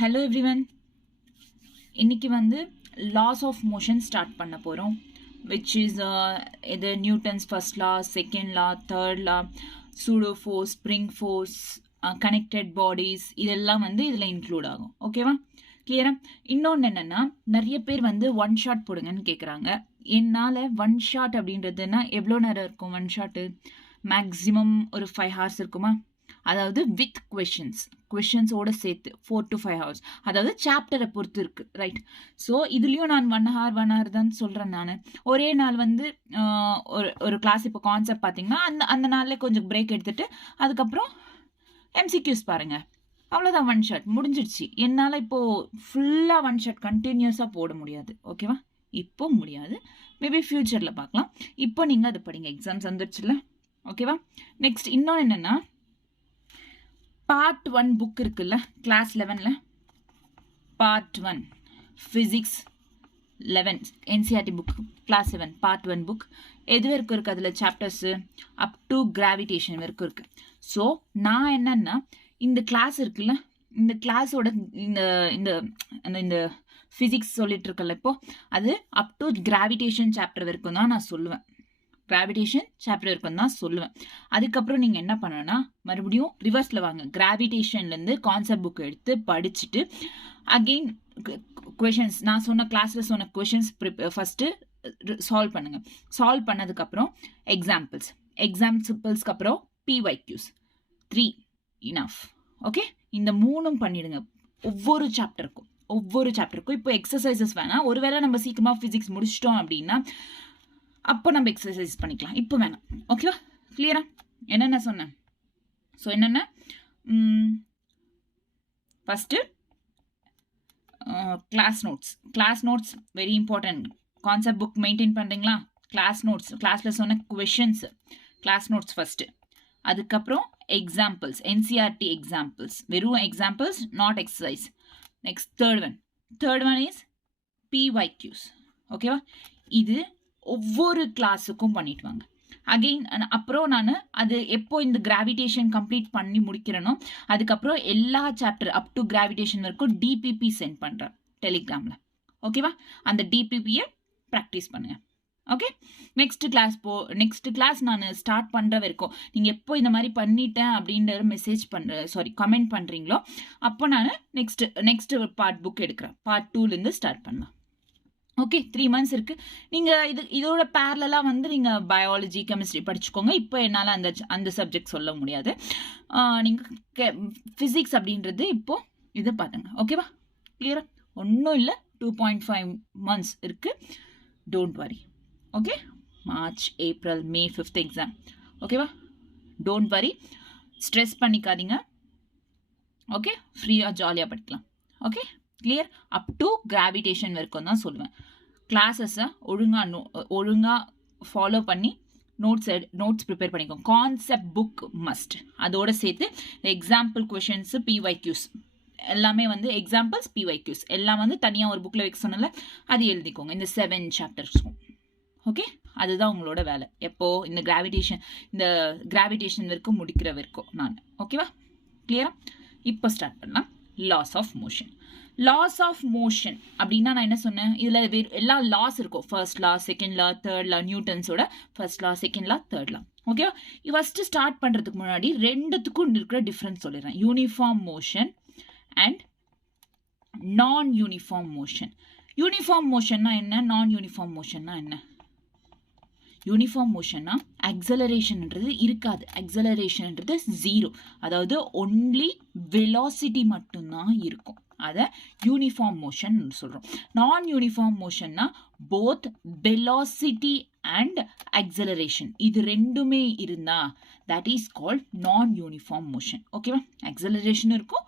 Hello everyone. இன்னைக்கு வந்து loss of motion start பண்ண போகிறோம். விச் இஸ் இது Newton's first law, second law, third law, pseudo force, spring force, connected bodies, இதெல்லாம் வந்து இதில் இன்க்ளூட் ஆகும். ஓகேவா? கிளியரா? இன்னொன்று என்னென்னா, நிறைய பேர் வந்து ஒன் ஷாட் போடுங்கன்னு கேட்குறாங்க. என்னால் ஒன் ஷாட் அப்படின்றதுன்னா எவ்வளோ நேரம் இருக்கும்? ஒன் ஷாட்டு மேக்ஸிமம் ஒரு 5 hours இருக்குமா? அதாவது வித் கொஷின்ஸோட சேர்த்து 4 to 5 hours. அதாவது சாப்டரை பொறுத்து இருக்கு, ரைட்? ஸோ இதுலேயும் நான் 1 hour தான் சொல்கிறேன். நான் ஒரே நாள் வந்து ஒரு கிளாஸ் இப்போ கான்செப்ட் பார்த்தீங்கன்னா அந்த நாளில் கொஞ்சம் பிரேக் எடுத்துட்டு அதுக்கப்புறம் எம்சிக்யூஸ் பாருங்கள். அவ்வளோதான், ஒன் ஷாட் முடிஞ்சிடுச்சு. என்னால் இப்போது ஃபுல்லாக ஒன் ஷாட் கண்டினியூஸாக போட முடியாது. ஓகேவா? இப்போ முடியாது, மேபி ஃப்யூச்சரில் பார்க்கலாம். இப்போ நீங்கள் அது படிங்க, எக்ஸாம்ஸ் வந்துடுச்சுல. ஓகேவா? நெக்ஸ்ட் இன்னொன்று என்னென்னா, பார்ட் 1 புக் இருக்குல்ல, கிளாஸ் 11ல் part 1 physics 11 NCERT book, class 7 part 1 book எது வரைக்கும் இருக்குது? அதில் சாப்டர்ஸு அப் டு கிராவிடேஷன் வரைக்கும் இருக்குது. ஸோ நான் என்னன்னா, இந்த கிளாஸ் இருக்குல்ல, இந்த கிளாஸோட இந்த இந்த இந்த ஃபிசிக்ஸ் சொல்லிட்டு இருக்கல இப்போ, அது அப் டு கிராவிடேஷன் சாப்டர் வரைக்கும் தான் நான் சொல்லுவேன். கிராவிடேஷன் சாப்டர் இருக்கும் தான் சொல்லுவேன். அதுக்கப்புறம் நீங்கள் என்ன பண்ணணும்னா, மறுபடியும் ரிவர்ஸில் வாங்க. கிராவிடேஷன்லேருந்து கான்செப்ட் புக் எடுத்து படிச்சுட்டு அகெயின் கொஷின்ஸ், நான் சொன்ன கிளாஸில் சொன்ன கொஷின்ஸ் ஃபஸ்ட்டு சால்வ் பண்ணுங்கள். சால்வ் பண்ணதுக்கப்புறம் எக்ஸாம்பிள்ஸ்க்கு அப்புறம் பிஒய்க்யூஸ் 3 இனஃப். ஓகே, இந்த 3 பண்ணிடுங்க ஒவ்வொரு சாப்டருக்கும். இப்போ எக்ஸசைசஸ் வேணாம். ஒருவேளை நம்ம சீக்கிரமாக ஃபிசிக்ஸ் முடிச்சிட்டோம் அப்படின்னா அப்போ நம்ம எக்ஸசைஸ் பண்ணிக்கலாம். இப்போ வேணாம். ஓகேவா? கிளியரா? என்னென்ன சொன்னேன்? ஸோ என்னென்ன, first class notes very important. Concept book maintain பண்ணுறீங்களா? கிளாஸ் நோட்ஸ், கிளாஸில் சொன்ன கொஷின்ஸ், கிளாஸ் நோட்ஸ் ஃபஸ்ட்டு. அதுக்கப்புறம் எக்ஸாம்பிள்ஸ், என்சிஆர்டி எக்ஸாம்பிள்ஸ், வெறும் examples, not exercise. Next third one is PYQs. ஓகேவா? இது ஒவ்வொரு கிளாஸுக்கும் பண்ணிட்டு வாங்க. அகெயின் அப்புறம் நான் அது எப்போ இந்த கிராவிடேஷன் கம்ப்ளீட் பண்ணி முடிக்கிறேனோ அதுக்கப்புறம் எல்லா சாப்டர் அப் டு கிராவிடேஷன் வரைக்கும் டிபிபி சென்ட் பண்ணுறேன் டெலிகிராமில். ஓகேவா? அந்த டிபிபியை ப்ராக்டிஸ் பண்ணுங்கள். ஓகே, நெக்ஸ்ட் கிளாஸ் நான் ஸ்டார்ட் பண்ணுற வரைக்கும் நீங்கள் எப்போ இந்த மாதிரி பண்ணிட்டேன் அப்படின்ற கமெண்ட் பண்ணுறீங்களோ அப்போ நான் நெக்ஸ்ட் பார்ட் புக் எடுக்கிறேன். பார்ட் 2லேருந்து ஸ்டார்ட் பண்ணலாம். ஓகே, 3 months இருக்குது. நீங்கள் இதோட பேரலாக வந்து நீங்கள் பயாலஜி, கெமிஸ்ட்ரி படிச்சுக்கோங்க. இப்போ என்னால் அந்த சப்ஜெக்ட் சொல்ல முடியாது. நீங்கள் ஃபிசிக்ஸ் அப்படின்றது இப்போது இதை பாருங்க. ஓகேவா? கிளியரா? ஒன்றும் இல்லை, 2.5 months இருக்குது. Don't worry. Okay, March, April, May 5th exam. ஓகேவா? டோன்ட் வரி, ஸ்ட்ரெஸ் பண்ணிக்காதீங்க. ஓகே, ஃப்ரீயாக ஜாலியாக படிக்கலாம். Okay, clear? Up to gravitation வரைக்கும் தான் சொல்லுவேன். கிளாஸஸை ஒழுங்காக ஃபாலோ பண்ணி நோட்ஸ் ப்ரிப்பேர் பண்ணிக்கோங்க. Concept book must. அதோடு சேர்த்து எக்ஸாம்பிள் கொஷின்ஸு, பிஒய்க்யூஸ் எல்லாமே வந்து எக்ஸாம்பிள்ஸ், பிஒய்க்யூஸ் எல்லாம் வந்து தனியாக ஒரு புக்கில் வைக்க சொன்னல, அது எழுதிக்கோங்க. இந்த 7 chaptersக்கும். ஓகே, அதுதான் உங்களோட வேலை. எப்போது? இந்த கிராவிடேஷன் வரைக்கும் முடிக்கிற வரைக்கும் நான். ஓகேவா? கிளியரா? இப்போ ஸ்டார்ட் பண்ணலாம். லாஸ் ஆஃப் மோஷன் அப்படின்னா நான் என்ன சொன்னேன்? இதில் எல்லா லாஸ் இருக்கும். First law, second law, third law, நியூட்டன்ஸோட first law, second law, third law. ஓகேவா? ஃபஸ்ட்டு ஸ்டார்ட் பண்ணுறதுக்கு முன்னாடி ரெண்டுத்துக்கும் இருக்கிற டிஃப்ரென்ஸ் சொல்லிடுறேன். Uniform motion and non uniform motion. Uniform மோஷன்னா என்ன? நான் யூனிஃபார்ம் மோஷன்னா என்ன? யூனிஃபார்ம் மோஷன்னா அக்சலரேஷன்ன்றது இருக்காது. அக்சலரேஷன்ன்றது 0. அதாவது ஒன்லி வெலாசிட்டி மட்டும்தான் இருக்கும். அதை யூனிஃபார்ம் மோஷன் சொல்கிறோம். நான் யூனிஃபார்ம் மோஷன்னா போத் வெலாசிட்டி அண்ட் அக்சலரேஷன், இது ரெண்டுமே இருந்தா that is called non uniform motion. ஓகேவா? அக்சலரேஷன் இருக்கும்,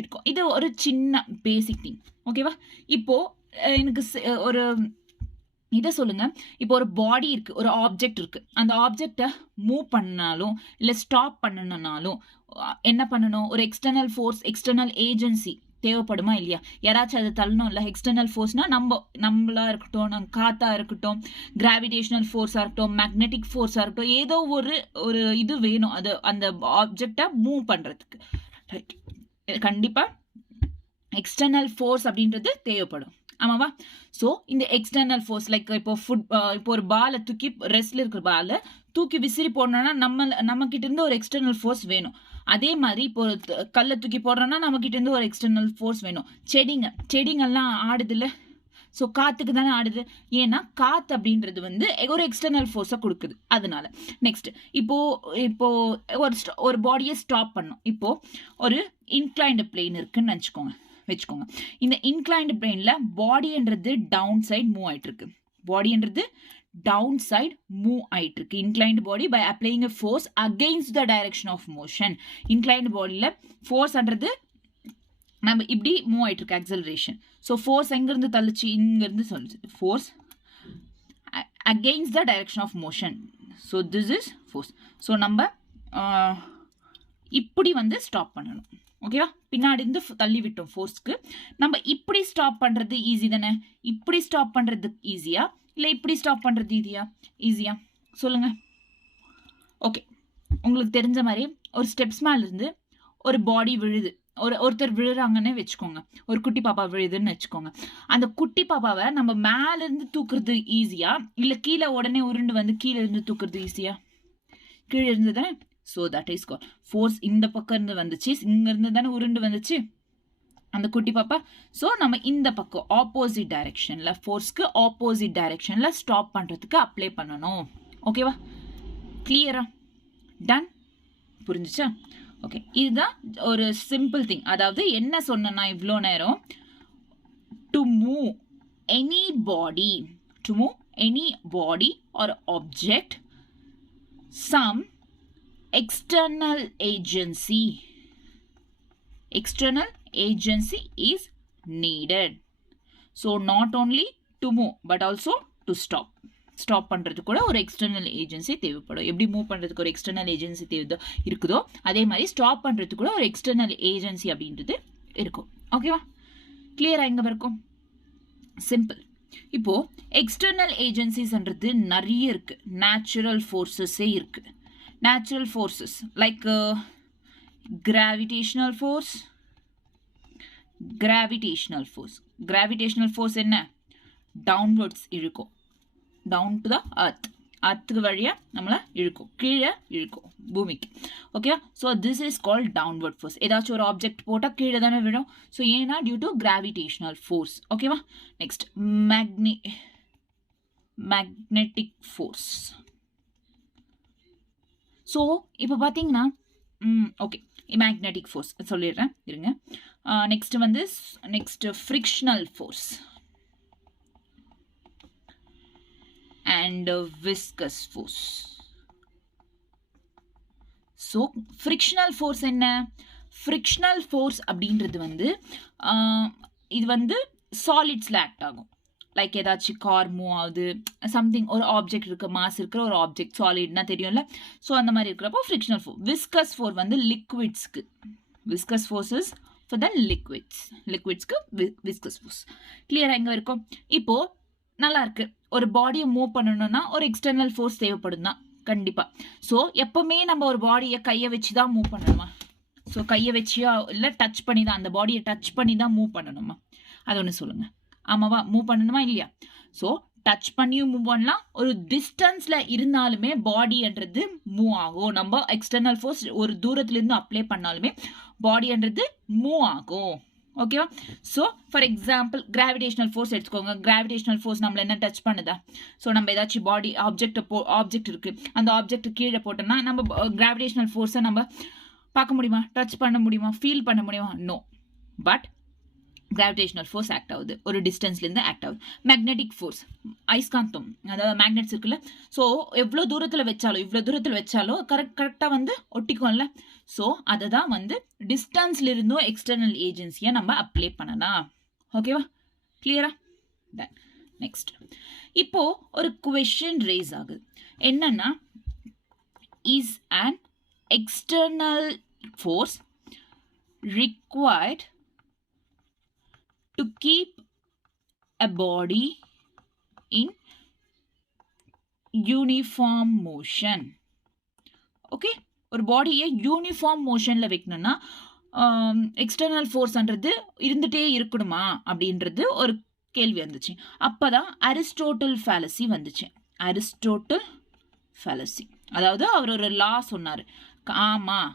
இருக்கும். இது ஒரு சின்ன பேசிக் திங். ஓகேவா? இப்போது எனக்கு ஒரு இதை சொல்லுங்கள். இப்போ ஒரு பாடி இருக்குது, ஒரு ஆப்ஜெக்ட் இருக்குது. அந்த ஆப்ஜெக்டை மூவ் பண்ணாலும் இல்லை ஸ்டாப் பண்ணணுன்னாலும் என்ன பண்ணணும்? ஒரு எக்ஸ்டர்னல் ஃபோர்ஸ், எக்ஸ்டர்னல் ஏஜென்சி தேவைப்படுமா இல்லையா? யாராச்சும் அதை தள்ளணும் இல்லை? எக்ஸ்டர்னல் ஃபோர்ஸ்னால் நம்மளா இருக்கட்டும், காற்றா இருக்கட்டும், கிராவிடேஷனல் ஃபோர்ஸாக இருக்கட்டும், மேக்னெட்டிக் ஃபோர்ஸாக இருக்கட்டும், ஏதோ ஒரு இது வேணும் அது அந்த ஆப்ஜெக்டை மூவ் பண்ணுறதுக்கு. ரைட்? கண்டிப்பாக எக்ஸ்டர்னல் ஃபோர்ஸ் அப்படின்றது தேவைப்படும். ஆமாவா? ஸோ இந்த எக்ஸ்டர்னல் ஃபோர்ஸ் லைக் இப்போ ஒரு பாலை தூக்கி ரெஸ்ட்ல இருக்கிற பாலை தூக்கி விசிறி போடணும்னா நம்ம கிட்ட இருந்து ஒரு எக்ஸ்டர்னல் ஃபோர்ஸ் வேணும். அதே மாதிரி இப்போ ஒரு கல்லை தூக்கி போடுறோம்னா நம்ம கிட்ட இருந்து ஒரு எக்ஸ்டர்னல் ஃபோர்ஸ் வேணும். செடிங்கெல்லாம் ஆடுதுல்ல, ஸோ காத்துக்கு தானே ஆடுது. ஏன்னா காத்து அப்படின்றது வந்து ஒரு எக்ஸ்டர்னல் ஃபோர்ஸை கொடுக்குது. அதனால நெக்ஸ்ட் இப்போ ஒரு பாடியை ஸ்டாப் பண்ணும். இப்போ ஒரு இன்க்ளைன்டு பிளேன் இருக்குன்னு வச்சுக்கோங்க. இந்த இன்க்ளைன்டு பிளேன்ல பாடின்றது டவுன் சைட் மூவ் ஆயிட்டு இருக்கு. Inclined body by applying a force against the direction of motion. Inclined பாடியில் ஃபோர்ஸ்ன்றது நம்ம இப்படி மூவ் ஆயிட்டு இருக்கு, ஆக்சலரேஷன். ஸோ ஃபோர்ஸ் எங்கிருந்து தள்ளுச்சு, இங்கிருந்து சொல்லுச்சு. Force against the direction of motion. So this is force. So நம்ம இப்படி வந்து ஸ்டாப் பண்ணணும். ஓகேவா? பின்னாடி இருந்து தள்ளி விட்டோம் ஃபோர்ஸ்க்கு. நம்ம இப்படி ஸ்டாப் பண்ணுறது ஈஸி தானே? இப்படி ஸ்டாப் பண்ணுறது ஈஸியா இல்லை இப்படி ஸ்டாப் பண்ணுறது ஈஸியா சொல்லுங்க. ஓகே, உங்களுக்கு தெரிஞ்ச மாதிரி ஒரு ஸ்டெப்ஸ் மேல இருந்து ஒரு பாடி விழுது, ஒருத்தர் விழுறாங்கன்னு வச்சுக்கோங்க. ஒரு குட்டி பாப்பா விழுதுன்னு வச்சுக்கோங்க. அந்த குட்டி பாப்பாவை நம்ம மேல இருந்து தூக்குறது ஈஸியா இல்லை கீழே உடனே உருண்டு வந்து கீழே இருந்து தூக்குறது ஈஸியா? கீழே இருந்து தானே. So that is call force. இந்த பக்கம் இருந்து வந்துச்சு, இங்க இருந்து தானே உருண்டு வந்துச்சு அந்த குட்டி பாப்பா. ஸோ நம்ம இந்த பக்கம் ஆப்போசிட் டைரக்ஷன்ல, ஃபோர்ஸ்க்கு ஆப்போசிட் டைரக்ஷன்ல ஸ்டாப் பண்றதுக்கு அப்ளை பண்ணணும். ஓகேவா? கிளியரா? டன்? புரிஞ்சுச்சா? ஓகே, இதுதான் ஒரு சிம்பிள் திங். அதாவது என்ன சொன்னா இவ்வளோ நேரம், to move any body or object some external agency is needed. So not only to move but also to stop பண்றதுக்கு கூட ஒரு எக்ஸ்டர்னல் ஏஜென்சி தேவைப்படும். எப்படி மூவ் பண்றதுக்கு ஒரு எக்ஸ்டர்னல் ஏஜென்சி இருக்குதோ அதே மாதிரி ஸ்டாப் பண்றதுக்கு கூட ஒரு எக்ஸ்டர்னல் ஏஜென்சி அப்படின்றது இருக்கும். ஓகேவா? கிளியரா? எங்க வரைக்கும் சிம்பிள். இப்போ எக்ஸ்டர்னல் ஏஜென்சிஸ்ன்றது நிறைய இருக்கு. நேச்சுரல் ஃபோர்ஸஸே இருக்கு. Natural forces like gravitational force என்ன? டவுன்வர்ட்ஸ் இழுக்கும், டவுன் டு த அர்த்துக்கு வழியா நம்மளை இழுக்கும், கீழே இழுக்கும் பூமிக்கு. ஓகேவா? So this is called downward force. ஏதாச்சும் ஒரு ஆப்ஜெக்ட் போட்டால் கீழே தானே விழும். ஸோ ஏன்னா டியூ டு கிராவிடேஷனல் ஃபோர்ஸ். ஓகேவா? Next magnetic force. ஸோ இப்போ பார்த்தீங்கன்னா ஓகே, மேக்னெட்டிக் ஃபோர்ஸ் சொல்லிடுறேன் இருங்க. Next frictional force and viscous force. So frictional force என்ன? frictional force அப்படின்றது வந்து இது வந்து சாலிட்ஸ்ல ஆக்ட் ஆகும். லைக் ஏதாச்சும் கார் மூவ் ஆகுது, சம்திங் ஒரு ஆப்ஜெக்ட் இருக்கு, மாஸ் இருக்கிற ஒரு ஆப்ஜெக்ட் சாலிட்னா தெரியும்ல. ஸோ அந்த மாதிரி இருக்கிறப்போ ஃப்ரிக்ஷனல் ஃபோர்ஸ். விஸ்கஸ் ஃபோர்ஸ் வந்து லிக்விட்ஸ்க்கு. விஸ்கஸ் ஃபோர்ஸஸ் ஃபார் த லிக்விட்ஸ்க்கு விஸ்கஸ் ஃபோர்ஸ். கிளியரா எங்க இருக்கும்? இப்போ நல்லா இருக்கு. ஒரு பாடியை மூவ் பண்ணணும்னா ஒரு எக்ஸ்டர்னல் ஃபோர்ஸ் தேவைப்படும் தான் கண்டிப்பா. ஸோ எப்பவுமே நம்ம ஒரு பாடியை கையை வச்சு தான் மூவ் பண்ணணுமா? ஸோ கையை வச்சியா இல்லை டச் பண்ணி தான், அந்த பாடியை டச் பண்ணி தான் மூவ் பண்ணணுமா? அது ஒன்று சொல்லுங்க. ஆமாவா? மூவ் பண்ணணுமா இல்லையா? ஸோ டச் பண்ணியும் மூவ் பண்ணலாம். ஒரு டிஸ்டன்ஸ்ல இருந்தாலுமே பாடின்றது மூவ் ஆகும். நம்ம எக்ஸ்டர்னல் ஃபோர்ஸ் ஒரு தூரத்துல இருந்து அப்ளை பண்ணாலுமே பாடின்றது மூவ் ஆகும். ஓகேவா? So for example gravitational force எடுத்துக்கோங்க. கிராவிடேஷனல் ஃபோர்ஸ் நம்மள என்ன டச் பண்ணுதா? ஸோ நம்ம ஏதாச்சும் பாடி ஆப்ஜெக்ட் இருக்கு, அந்த ஆப்ஜெக்ட் கீழே போட்டோம்னா நம்ம கிராவிடேஷனல் ஃபோர்ஸை நம்ம பார்க்க முடியுமா? டச் பண்ண முடியுமா? ஃபீல் பண்ண முடியுமா? No. But gravitational force act ஆகுது, ஒரு டிஸ்டன்ஸ்லேருந்து ஆக்ட் ஆகுது. மேக்னெட்டிக் ஃபோர்ஸ், ஐஸ்காந்தம், அதாவது மேக்னெட்ஸ் இருக்குல்ல. ஸோ இவ்வளோ தூரத்தில் வச்சாலும் கரெக்டாக வந்து ஒட்டிக்கும்ல. ஸோ அதை தான் வந்து டிஸ்டன்ஸ்ல இருந்தும் எக்ஸ்டர்னல் ஏஜென்சியை நம்ம அப்ளை பண்ணலாம். ஓகேவா? கிளியரா? டன். நெக்ஸ்ட், இப்போ ஒரு குவெஸ்சன் ரேஸ் ஆகுது. என்னன்னா, is an external force required to keep a body in uniform motion. Okay, ஒரு பாடியை யூனிஃபார்ம் மோஷன்ல வைக்கணும்னா எக்ஸ்டர்னல் ஃபோர்ஸ்ன்றது இருந்துகிட்டே இருக்கணுமா அப்படின்றது ஒரு கேள்வி வந்துச்சு. அப்போ தான் அரிஸ்டோட்டில் ஃபேலசி வந்துச்சு. அரிஸ்டோட்டில் ஃபேலசி, அதாவது அவர் ஒரு லா சொன்னார். ஆமாம்,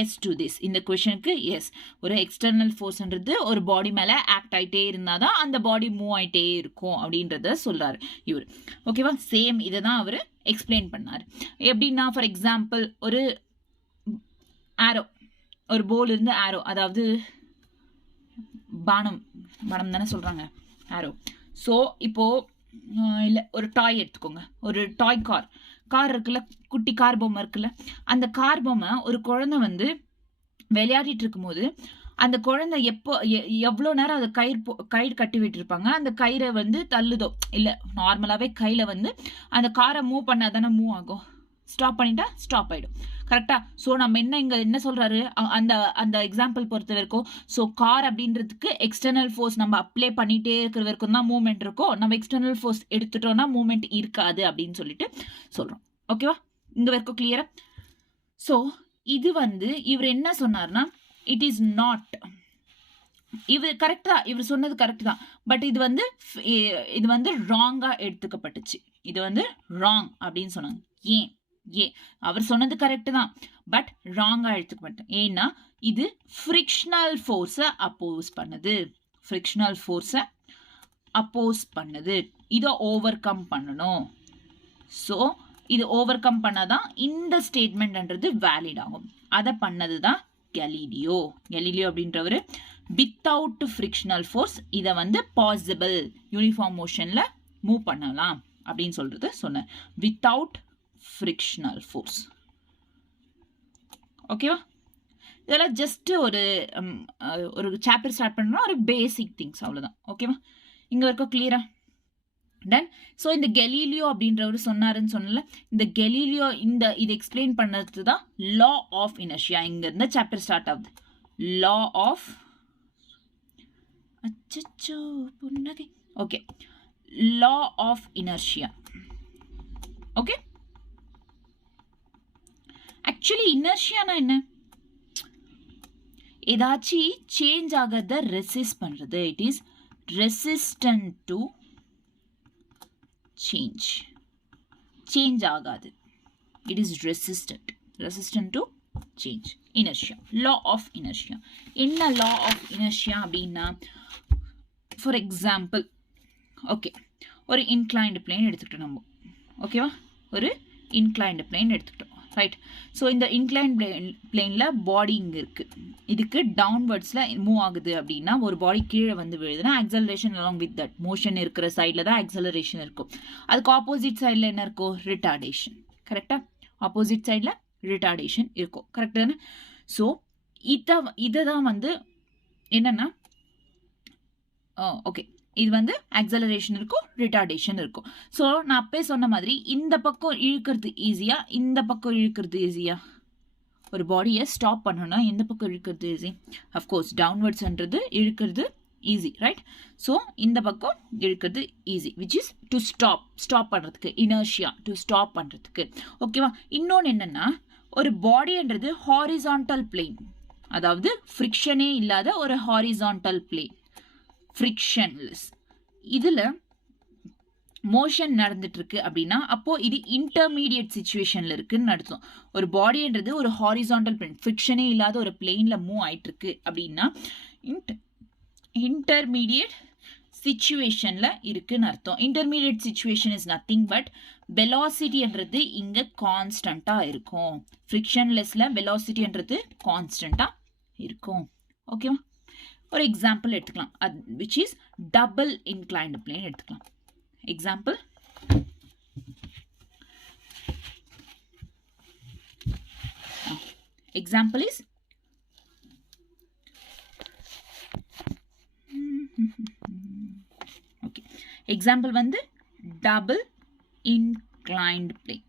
எஸ் டு திஸ், இந்த கொஷனுக்கு எஸ். ஒரு எக்ஸ்டர்னல் ஃபோர்ஸ்ன்றது ஒரு பாடி மேலே ஆக்ட் ஆகிட்டே இருந்தால் தான் அந்த பாடி மூவ் ஆகிட்டே இருக்கும் அப்படின்றத சொல்கிறார் இவர். ஓகேவா? சேம் இதை தான் அவர் எக்ஸ்பிளைன் பண்ணார். எப்படின்னா, ஃபார் எக்ஸாம்பிள், ஒரு ஆரோ, ஒரு போல் இருந்து ஆரோ, அதாவது பானம் தானே சொல்கிறாங்க, ஆரோ. ஸோ இப்போது இல்லை, ஒரு டாய் எடுத்துக்கோங்க, ஒரு டாய் கார் இருக்குல்ல, குட்டி கார் பொம்மை இருக்குல்ல, அந்த கார் பொம்மை ஒரு குழந்தை வந்து விளையாடிட்டு இருக்கும்போது அந்த குழந்தை எவ்வளோ நேரம் அதை கயிறு கட்டி விட்டுருப்பாங்க, அந்த கயிறை வந்து தள்ளுதோ இல்லை, நார்மலாகவே கையில் வந்து அந்த காரை மூவ் பண்ணால் தானே மூவ் ஆகும், ஸ்டாப் பண்ணிட்டா ஸ்டாப் ஆகிடும். கரெக்டாக? ஸோ நம்ம என்ன சொல்கிறாரு அந்த எக்ஸாம்பிள் பொறுத்த வரைக்கும், ஸோ கார் அப்படின்றதுக்கு எக்ஸ்டர்னல் ஃபோர்ஸ் நம்ம அப்ளை பண்ணிகிட்டே இருக்கிற வரைக்கும் தான் மூவ்மெண்ட் இருக்கும், நம்ம எக்ஸ்டர்னல் ஃபோர்ஸ் எடுத்துட்டோம்னா மூவ்மெண்ட் இருக்காது அப்படின்னு சொல்லிட்டு சொல்கிறோம். ஓகேவா? இங்கே வரைக்கும் கிளியரா? ஸோ இது வந்து இவர் என்ன சொன்னார்னா, இட் இஸ் நாட், இவர் கரெக்ட் தான், இவர் சொன்னது கரெக்ட் தான், பட் இது வந்து ராங்காக எடுத்துக்கப்பட்டுச்சு. இது வந்து ராங் அப்படின்னு சொன்னாங்க. ஏன் அவர் சொன்னது கரெக்ட் தான், பட் ராங்கா எடுத்துக்கப்பட்டேன். ஏன்னா இது ஃப்ரிக்ஷனல் ஃபோர்ஸை அப்போஸ் பண்ணுது, இதை ஓவர் கம் பண்ணணும். ஸோ இது ஓவர் கம் பண்ணாதான் இந்த ஸ்டேட்மெண்ட்ன்றது வேலிட் ஆகும். அதை பண்ணது தான் கலீலியோ அப்படின்றவர். வித்தவுட் ஃப்ரிக்ஷனல் ஃபோர்ஸ் இதை வந்து பாசிபிள், யூனிஃபார்ம் மோஷன்ல மூவ் பண்ணலாம் அப்படின்னு சொல்றது சொன்னார். Without frictional force. ஓகேவா? இதெல்லாம் ஜஸ்ட் ஒரு சாப்டர் ஸ்டார்ட் பண்ணணும்னா ஒரு பேசிக் திங்ஸ், அவ்வளோதான். ஓகேவா? இங்கே வரைக்கும் கிளியரா? டன். ஸோ இந்த கலீலியோ அப்படின்றவர் சொன்னாருன்னு சொன்னல, இந்த கலீலியோ இது எக்ஸ்பிளைன் பண்ணது தான் லா ஆஃப் இனர்ஷியா. இங்க இருந்த சாப்டர் ஸ்டார்ட் ஆகுது. லா ஆஃப் புன்னகை. Okay, law of inertia. Okay, actually இனர்ஷியானா என்ன? ஏதாச்சும் சேஞ்ச் ஆகிறத ரெசிஸ்ட் பண்றது. It is resistant to change ஆகாது. It is resistant to change. Inertia, law of inertia. என்ன லா ஆஃப் இனர்ஷியா அப்படின்னா, ஃபார் எக்ஸாம்பிள், ஓகே, ஒரு இன்க்ளைன்டு பிளேன் எடுத்துக்கிட்டோம் நம்ம. ஓகேவா? ஒரு இன்க்ளைன்டு பிளேன் எடுத்துக்கிட்டோம், ரைட்? ஸோ இந்த இன்க்ளைன் பிளேனில் பாடி இங்கே இருக்குது, இதுக்கு டவுன்வர்ட்ஸில் மூவ் ஆகுது அப்படின்னா, ஒரு பாடி கீழே வந்து விழுதுன்னா acceleration along with that motion இருக்கிற சைடில் தான் ஆக்சலரேஷன் இருக்கும். அதுக்கு ஆப்போசிட் சைடில் என்ன இருக்கும்? ரிட்டார்டேஷன். கரெக்டாக? ஆப்போசிட் சைடில் ரிட்டார்டேஷன் இருக்கும். கரெக்ட் தானே? ஸோ இதை தான் வந்து என்னன்னா, ஓகே, இது வந்து ஆக்சலரேஷன் இருக்கும், ரிட்டார்டேஷன் இருக்கும். ஸோ நான் அப்பே சொன்ன மாதிரி இந்த பக்கம் இழுக்கிறது ஈஸியா, இந்த பக்கம் இழுக்கிறது ஈஸியா? ஒரு பாடியை ஸ்டாப் பண்ணணும்னா எந்த பக்கம் இழுக்கிறது ஈஸி? அஃப்கோர்ஸ் டவுன்வர்ட்ஸ்ன்றது இழுக்கிறது ஈஸி, ரைட்? ஸோ இந்த பக்கம் இழுக்கிறது easy, which is to stop பண்ணுறதுக்கு, இனர்ஷியா, டு ஸ்டாப் பண்ணுறதுக்கு. ஓகேவா? இன்னொன்று என்னென்னா, ஒரு பாடின்றது ஹாரிசான்டல் பிளேன், அதாவது ஃப்ரிக்ஷனே இல்லாத ஒரு ஹாரிசான்டல் பிளேன், ஃப்ரிக்ஷன்லெஸ். இதில் மோஷன் நடந்துட்டு இருக்கு அப்படின்னா அப்போ இது இன்டர்மீடியட் சிச்சுவேஷன்ல இருக்குன்னு அர்த்தம். ஒரு பாடின்றது ஒரு ஹாரிசான்டல் பிளேன், ஃப்ரிக்ஷனே இல்லாத ஒரு பிளேன்ல மூவ் ஆயிட்டு இருக்கு அப்படின்னா இன்டர்மீடியட் சிச்சுவேஷன்ல இருக்குன்னு அர்த்தம். Intermediate situation is nothing but வெலாசிட்டின்றது இங்க கான்ஸ்டண்டா இருக்கும். ஃப்ரிக்ஷன்லெஸ்ல வெலாசிட்டின்றது கான்ஸ்டண்டா இருக்கும். ஓகேவா? ஒரு எக்ஸாம்பிள் எடுத்துக்கலாம், which is double inclined plane எடுத்துக்கலாம். Example, example is okay, example வந்து double inclined plane.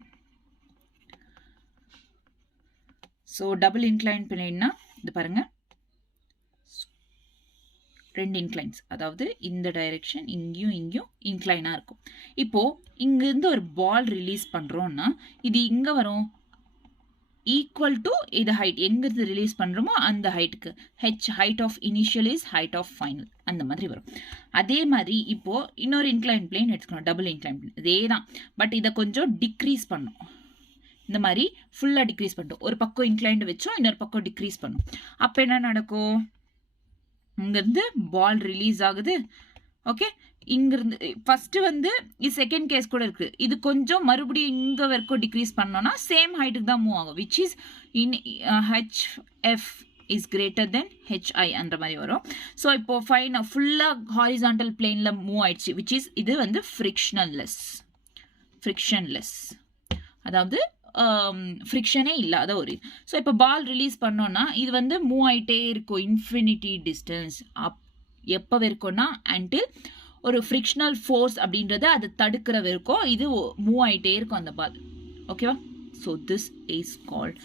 So double inclined பிளேன்னா இது பாருங்க, ரெண்டு இன்க்ளைன்ஸ், அதாவது இந்த டைரெக்ஷன் இங்கேயும் இன்க்ளைனாக இருக்கும். இப்போது இங்கேருந்து ஒரு பால் ரிலீஸ் பண்ணுறோன்னா இது இங்கே வரும், ஈக்குவல் டு இது ஹைட் எங்கிருந்து ரிலீஸ் பண்ணுறோமோ அந்த ஹைட்டுக்கு H height of initial is height of final அந்த மாதிரி வரும். அதே மாதிரி இப்போது இன்னொரு இன்க்ளைன் பிளேன் எடுத்துக்கணும், டபுள் இன்க்ளைன் பிளேன் இதே தான். பட் இதை கொஞ்சம் டிக்ரீஸ் பண்ணும். இந்த மாதிரி ஃபுல்லாக டிக்ரீஸ் பண்ணிட்டோம். ஒரு பக்கம் இன்க்ளைண்ட் வச்சோம், இன்னொரு பக்கம் டிக்ரீஸ் பண்ணும். அப்போ என்ன நடக்கும்? இங்கேருந்து பால் ரிலீஸ் ஆகுது. ஓகே, இங்கிருந்து ஃபர்ஸ்ட் வந்து இது செகண்ட் கேஸ் கூட இருக்கு. இது கொஞ்சம் மறுபடியும் இங்கே வரைக்கும் டிக்ரீஸ் பண்ணோம்னா சேம் ஹைட்டுக்கு தான் மூவ் ஆகும். Which is in HF is greater than HI அந்த மாதிரி வரும். ஸோ இப்போ ஃபுல்லாக ஹாரிசான்டல் பிளேனில் மூவ் ஆயிடுச்சு. விச் இஸ் இது வந்து ஃப்ரிக்ஷன்லெஸ், அதாவது ஃப்ரிக்ஷனே இல்லாத ஒரு. ஸோ இப்போ பால் ரிலீஸ் பண்ணோன்னா இது வந்து மூவ் ஆகிட்டே இருக்கும் இன்ஃபினிட்டி டிஸ்டன்ஸ். எப்போ வரைக்கும்னா அன்டில் ஒரு ஃப்ரிக்ஷனல் ஃபோர்ஸ் அப்படின்றது அது தடுக்கிற வரைக்கும் இது மூவ் ஆகிட்டே இருக்கும் அந்த பால். ஓகேவா? So this is called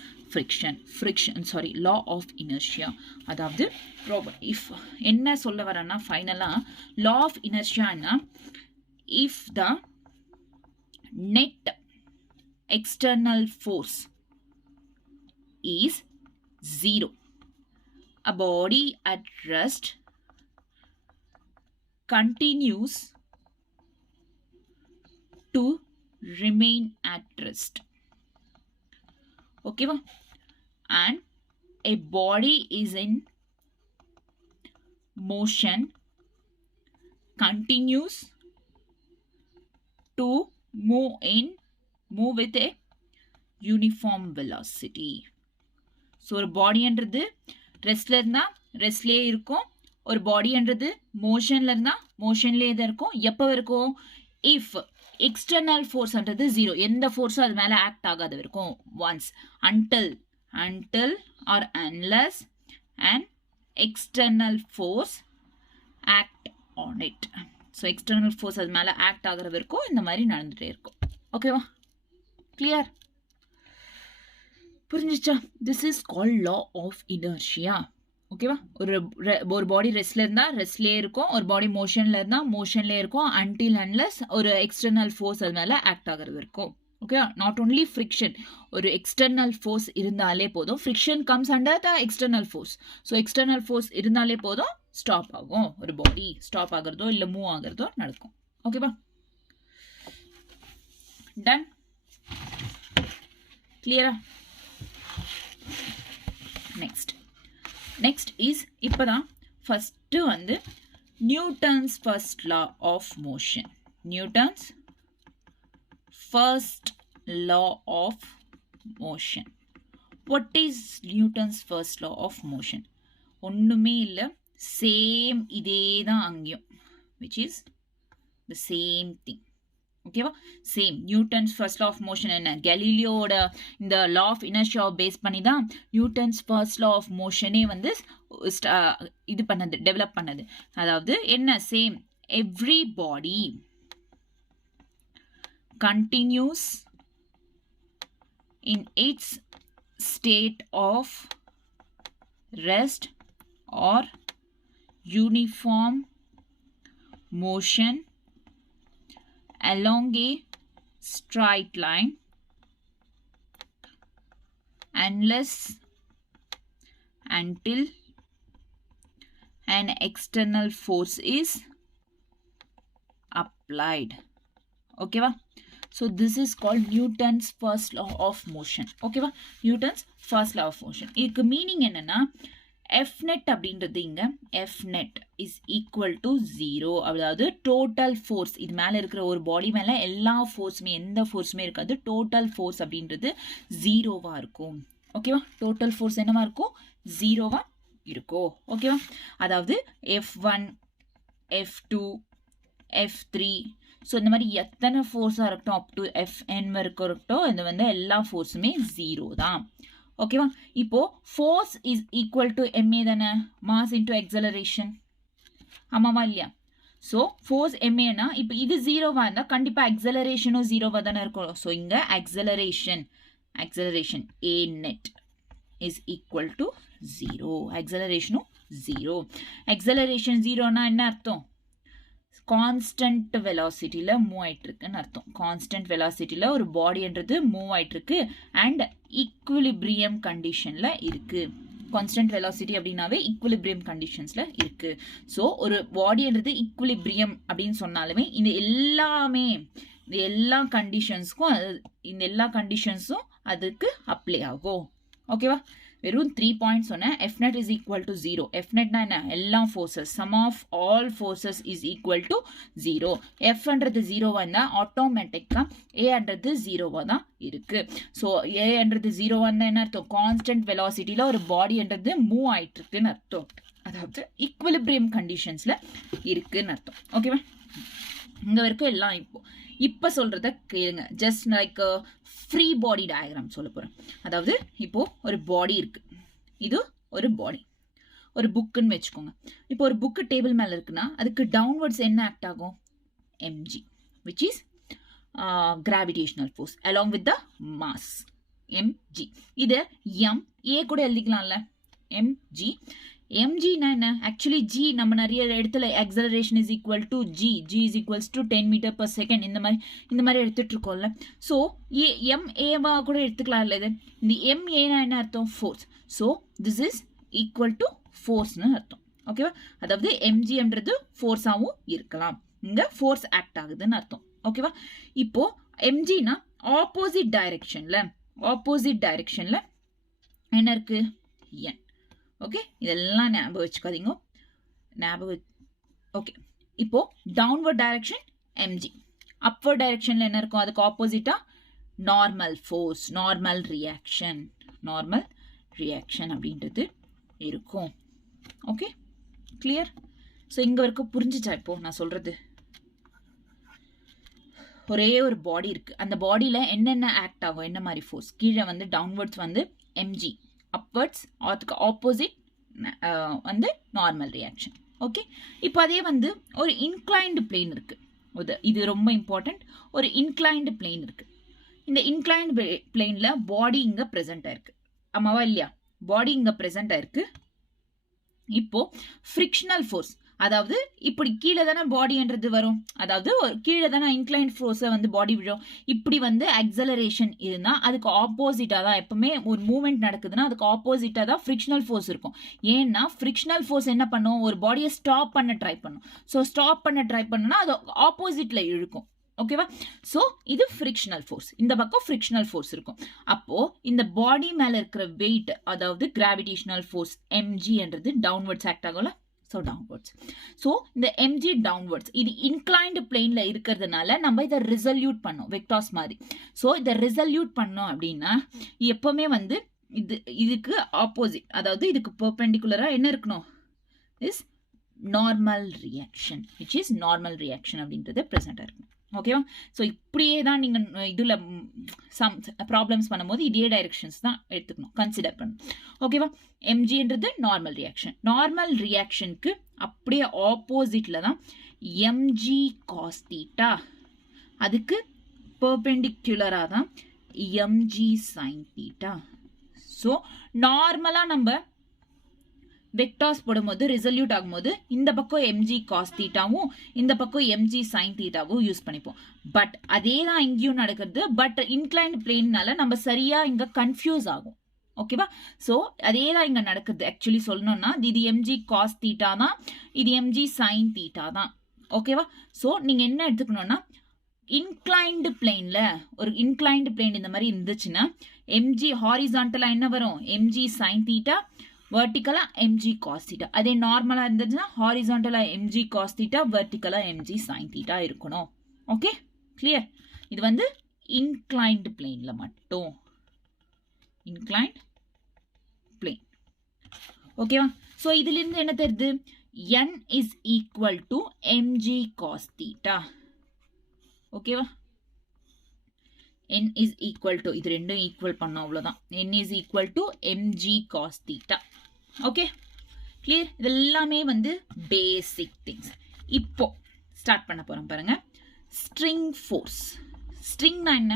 law of inertia. அதாவது இஃப் என்ன சொல்ல வரேன்னா ஃபைனலாக லா ஆஃப் இனர்ஷியான்னா if the net external force is 0, a body at rest continues to remain at rest. Okay, and a body is in motion continues to move with a uniform velocity. So ஒரு பாடின்றது ரெஸ்ட்ல இருந்தால் ரெஸ்ட்லேயே இருக்கும், ஒரு பாடின்றது மோஷனில் இருந்தால் மோஷன்லேயே தான் இருக்கும். எப்போ இருக்கும்? இஃப் எக்ஸ்டர்னல் ஃபோர்ஸ்ன்றது 0, எந்த ஃபோர்ஸும் அது மேலே ஆக்ட் ஆகாத இருக்கும். Once until or unless an external force act on it. So external force அது மேலே ஆக்ட் ஆகிற வரைக்கும் இந்த மாதிரி நடந்துகிட்டே இருக்கும். ஓகேவா? கிளியர்? புரிஞ்சிச்சா? This is called law of inertia. ஓகேவா? ஒரு பாடி ரெஸ்ட்ல இருந்தால் ரெஸ்ட்லேயே இருக்கும், ஒரு பாடி மோஷனில் இருந்தால் மோஷன்லேயே இருக்கும். அன்டில் அன்லெஸ் ஒரு எக்ஸ்டர்னல் ஃபோர்ஸ் அது மேலே ஆக்ட் ஆகிறது இருக்கும். ஓகேவா? நாட் ஓன்லி ஃப்ரிக்ஷன், ஒரு எக்ஸ்டர்னல் ஃபோர்ஸ் இருந்தாலே போதும். Friction comes under the external force. So external force இருந்தாலே போதும் ஸ்டாப் ஆகும், ஒரு பாடி ஸ்டாப் ஆகிறதோ இல்லை மூவ் ஆகிறதோ நடக்கும். ஓகேவா? டன்? கிளியரா? நெக்ஸ்ட் இஸ் இப்போதான் ஃபர்ஸ்ட் வந்து Newton's first law of motion. Newton's first law of motion. What is Newton's first law of motion? ஒன்றுமே இல்லை, சேம் இதே தான் அங்கேயும், which is the same thing. ஓகேவா? Same Newton's first law of motion என்ன? கலீலியோட இந்த லா ஆஃப் இனர்ஷியா பேஸ் பண்ணி தான் நியூட்டன்ஸ் ஃபர்ஸ்ட் லா ஆஃப் மோஷனே வந்து இது பண்ணது, டெவலப் பண்ணது. அதாவது என்ன? Same, every body continues in its state of rest or uniform motion along a straight line until an external force is applied. Okay va? So this is called Newton's first law of motion. Okay va? Newton's first law of motion. இதுக்கு meaning என்னன்னா F net அப்படின்றது இங்க F net is equal to 0. அதாவது total force, இது மேலே இருக்கிற ஒரு பாடி மேலே எல்லா ஃபோர்ஸுமே, எந்த ஃபோர்ஸுமே இருக்காது. டோட்டல் ஃபோர்ஸ் அப்படின்றது 0வா இருக்கும். ஓகேவா? டோட்டல் ஃபோர்ஸ் என்னவா இருக்கும்? 0வா இருக்கும். ஓகேவா? அதாவது F1, F2, F3, ஸோ இந்த மாதிரி எத்தனை ஃபோர்ஸாக இருக்கட்டும், அப் டு Fn இருக்கட்டும், இது வந்து எல்லா ஃபோர்ஸுமே 0 தான். ஓகேவா? இப்போ force is equal to ma தானே, மாஸ் இன்டூ எக்ஸலரேஷன். ஆமாவா இல்லையா? ஸோ ஃபோர்ஸ் maனா இப்போ இது 0வா இருந்தால் கண்டிப்பாக எக்ஸலரேஷனும் 0வா தானே இருக்கும். ஸோ இங்கே acceleration a net is equal to 0. எக்ஸலரேஷனும் 0. Acceleration 0னா என்ன அர்த்தம்? கான்ஸ்டன்ட் வெலாசிட்டியில் மூவ் ஆயிட்டு இருக்குன்னு அர்த்தம். கான்ஸ்டன்ட் வெலாசிட்டியில் ஒரு பாடின்றது மூவ் ஆயிட்டு இருக்கு அண்ட் ஈக்குலிபிரியம் கண்டிஷனில் இருக்கு. கான்ஸ்டன்ட் வெலாசிட்டி அப்படின்னாவே ஈக்குலிபிரியம் கண்டிஷன்ஸ்ல இருக்கு. ஸோ ஒரு பாடின்றது ஈக்குலிபிரியம் அப்படின்னு சொன்னாலுமே இந்த எல்லா கண்டிஷன்ஸும் அதுக்கு அப்ளை ஆகும். ஓகேவா? வெறும் 3 பாயிண்ட்ஸ் சொன்னேன். F net is equal to 0. எஃப் நெட்னா என்ன? எல்லா forces, sum of all forces is equal to 0. எஃப்ன்றது 0வா இருந்தால் ஆட்டோமேட்டிக்காக ஏன்றது 0வா தான் இருக்கு. ஸோ ஏன்றது 0வா இருந்தால் என்ன அர்த்தம்? கான்ஸ்டன்ட் வெலாசிட்டியில் ஒரு பாடின்றது மூவ் ஆயிட்டு இருக்குன்னு அர்த்தம். அதாவது ஈக்குவலிபிரியம் கண்டிஷன்ஸ்ல இருக்குன்னு அர்த்தம். ஓகேவா? இங்க வரைக்கும் எல்லாம் இப்போ சொல்றத கேளுங்க. Just like free body diagram சொல்ல போறேன். அதாவது இப்போ ஒரு பாடி இருக்கு, இது ஒரு பாடி, ஒரு புக்குன்னு வச்சுக்கோங்க. இப்போ ஒரு புக்கு டேபிள் மேல இருக்குன்னா அதுக்கு டவுன்வர்ட்ஸ் என்ன ஆக்ட் ஆகும்? mg, which is gravitational force along with the mass mg. இது a கூட எழுதிக்கலாம்ல, mg என்ன? ஆக்சுவலி g நம்ம நிறைய இடத்துல acceleration is equal to g is equals to 10 meter per second இந்த மாதிரி எடுத்துட்டு இருக்கோம்ல. ஸோ ma கூட எடுத்துக்கலாம் இல்லை? இது இந்த ma என்ன அர்த்தம்? Force. So this is equal to ஃபோர்ஸ்னு அர்த்தம். ஓகேவா? அதாவது mgன்றது ஃபோர்ஸாகவும் இருக்கலாம், இங்க ஃபோர்ஸ் ஆக்ட் ஆகுதுன்னு அர்த்தம். ஓகேவா? இப்போ mgனா ஆப்போசிட் டைரக்ஷன்ல என்ன இருக்கு? n. ஓகே, இதெல்லாம் ஞாபகம் வச்சுக்காதீங்க. ஓகே, இப்போ டவுன்வர்ட் டைரக்ஷன் mg, அப்வர்ட் டைரக்ஷன்ல என்ன இருக்கும்? அதுக்கு ஆப்போசிட்டா நார்மல் ஃபோர்ஸ், நார்மல் ரியாக்ஷன் அப்படின்றது இருக்கும். Okay, clear? ஸோ இங்க வரைக்கும் புரிஞ்சுச்சா இப்போ நான் சொல்றது? ஒரே ஒரு பாடி இருக்கு, அந்த பாடியில என்னென்ன ஆக்ட் ஆகும், என்ன மாதிரி ஃபோர்ஸ்? கீழே வந்து டவுன்வர்ட்ஸ் வந்து mg, அப்வர்ட்ஸ் அதுக்கு ஆப்போசிட் வந்து நார்மல் ரியாக்ஷன். ஓகே, இப்போ அதே வந்து ஒரு இன்க்ளைன்டு பிளேன் இருக்கு. இது ரொம்ப இம்பார்ட்டன்ட். ஒரு இன்க்ளைன்டு பிளேன் இருக்கு. இந்த இன்க்ளைன்டு பிளேன்ல பாடி இங்க பிரசன்ட் ஆயிருக்கு. ஆமாவா இல்லையா? பாடி இங்க பிரசன்ட் ஆயிருக்கு. இப்போ ஃப்ரிக்ஷனல் ஃபோர்ஸ், அதாவது இப்படி கீழே தானே பாடின்றது வரும், அதாவது கீழே தானே இன்க்ளைன் ஃபோர்ஸை வந்து பாடி விழும். இப்படி வந்து அக்சலரேஷன் இருந்தா அதுக்கு ஆப்போசிட்டா தான் எப்பவுமே ஒரு மூவ்மெண்ட் நடக்குதுன்னா அதுக்கு ஆப்போசிட்டா தான் ஃப்ரிக்ஷனல் ஃபோர்ஸ் இருக்கும். ஏன்னா ஃப்ரிக்ஷனல் ஃபோர்ஸ் என்ன பண்ணும்? ஒரு பாடியை ஸ்டாப் பண்ண ட்ரை பண்ணும். ஸோ ஸ்டாப் பண்ண ட்ரை பண்ணுனா அது ஆப்போசிட்ல இழுக்கும். ஓகேவா? ஸோ இது ஃப்ரிக்ஷனல் ஃபோர்ஸ், இந்த பக்கம் ஃப்ரிக்ஷனல் ஃபோர்ஸ் இருக்கும். அப்போ இந்த பாடி மேல இருக்கிற வெயிட், அதாவது கிராவிடேஷனல் ஃபோர்ஸ் mgன்றது டவுன்வர்ட்ஸ் ஆக்ட் ஆகும்ல. So downwards. ஸோ இந்த mg டவுன்வர்ட்ஸ், இது இன்க்ளைன்டு பிளேன்ல இருக்கிறதுனால நம்ம இதை ரிசல்யூட் பண்ணோம் வெக்டார்ஸ் மாதிரி. ஸோ இதை ரிசல்யூட் பண்ணோம் அப்படின்னா எப்பவுமே வந்து இதுக்கு ஆப்போசிட், அதாவது இதுக்கு பெர்பெண்டிகுலரா என்ன இருக்கணும்? Is normal reaction, which is normal reaction அப்படின்றது ப்ரெசென்டா இருக்கும். ஓகேவா? ஸோ இப்படியே தான் நீங்க இதுல சம் ப்ராப்ளம்ஸ் பண்ணும்போது இதே டைரக்ஷன்ஸ் தான் எடுத்துக்கணும், கன்சிடர் பண்ணணும். ஓகேவா? mgன்றது நார்மல் ரியாக்ஷன். நார்மல் ரியாக்ஷனுக்கு அப்படியே ஆப்போசிட்ல தான் mg cos θ, அதுக்கு பெர்பெண்டிகுலரா தான் mg sin θ. ஸோ நார்மலா நம்ம வெக்டார்ஸ் போடும்போது ரிசல்யூட் ஆகும்போது இந்த பக்கம் mg cos θவும் இந்த பக்கம் mg sin θவும் யூஸ் பண்ணிப்போம். பட் அதே தான் இங்கேயும் நடக்கிறது. பட் இன்க்ளைன்ட் பிளேன்னால நம்ம சரியா இங்க கன்ஃபியூஸ் ஆகும். ஓகேவா? ஸோ அதே தான் இங்க நடக்குது. ஆக்சுவலி சொல்லணும்னா இது mg cos θ தான், இது mg sin θ தான். ஓகேவா? ஸோ நீங்க என்ன எடுத்துக்கணும்னா, இன்க்ளைன்டு பிளேன்ல ஒரு இன்க்ளைன்டு பிளேன் இந்த மாதிரி இருந்துச்சுன்னா mg ஹாரிசான்டலா என்ன வரும்? mg sin θ, வெர்டிகலா mg cos θ. அதே நார்மலா இருந்துச்சுன்னா ஹாரிசான்டலா mg cos θ, வெர்டிகலா mg sin θ இருக்கணும். Okay, clear? இது வந்து இன்க்ளைன்டு பிளேன்ல மட்டும், இன்க்ளைன்ட் பிளேன். ஓகேவா? ஸோ இதுல இருந்து என்ன தெரியுது? n is equal to mg cos θ. ஓகேவா? n is equal to, இது ரெண்டும் ஈக்குவல் பண்ணோம், அவ்வளவுதான். n is equal to mg cos θ. Okay, clear? இது எல்லாமே வந்து பேசிக் திங்ஸ். இப்போ ஸ்டார்ட் பண்ண போறோம் பாருங்க. String force. ஸ்ட்ரிங்னா என்ன?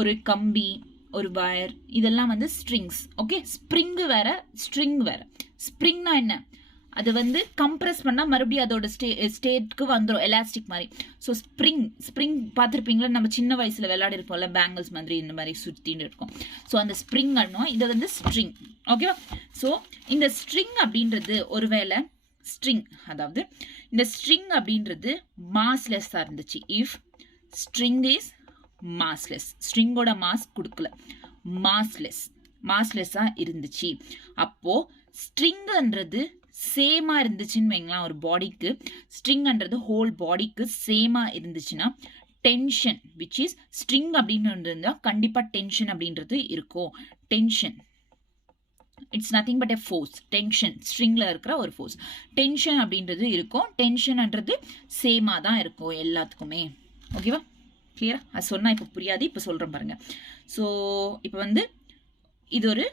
ஒரு கம்பி, ஒரு வயர், இதெல்லாம் வந்து ஸ்ட்ரிங்ஸ். ஓகே, ஸ்ப்ரிங் வேற, ஸ்ட்ரிங் வேற. ஸ்ப்ரிங்னா என்ன? அது வந்து கம்ப்ரெஸ் பண்ணால் மறுபடியும் அதோட ஸ்டேட்க்கு வந்துடும், எலாஸ்டிக் மாதிரி. ஸோ ஸ்ப்ரிங் பார்த்துருப்பீங்களா, நம்ம சின்ன வயசில் விளையாடி இருப்போம்ல, பேங்கிள்ஸ் மாதிரி இந்த மாதிரி சுற்றின்னு இருக்கும். ஸோ அந்த ஸ்ப்ரிங் அண்ணும் இதை வந்து ஸ்ட்ரிங். ஓகேவா? ஸோ இந்த ஸ்ட்ரிங் அப்படின்றது ஒருவேளை ஸ்ட்ரிங், அதாவது இந்த ஸ்ட்ரிங் அப்படின்றது மாஸ்லெஸ்ஸாக இருந்துச்சு. இஃப் ஸ்ட்ரிங் இஸ் மாஸ்லெஸ், ஸ்ட்ரிங்கோட மாஸ் கொடுக்கல, மாஸ்லெஸ்ஸாக இருந்துச்சு, அப்போ ஸ்ட்ரிங்ன்றது சேமாக இருந்துச்சுன்னு வைங்களா, ஒரு பாடிக்கு ஸ்ட்ரிங்ன்றது ஹோல் பாடிக்கு சேமாக இருந்துச்சுன்னா டென்ஷன், விச் இஸ் ஸ்ட்ரிங் அப்படின்னு இருந்தால் கண்டிப்பாக டென்ஷன் அப்படின்றது இருக்கும். Tension it's nothing but a force. Tension ஸ்ட்ரிங்கில் இருக்கிற ஒரு ஃபோர்ஸ், டென்ஷன் அப்படின்றது இருக்கும். டென்ஷன்ன்றது சேமாக தான் இருக்கும் எல்லாத்துக்குமே. ஓகேவா? கிளியரா? அது சொன்னால் இப்போ புரியாது, இப்போ சொல்கிறேன் பாருங்க. ஸோ இப்போ வந்து இது ஒரு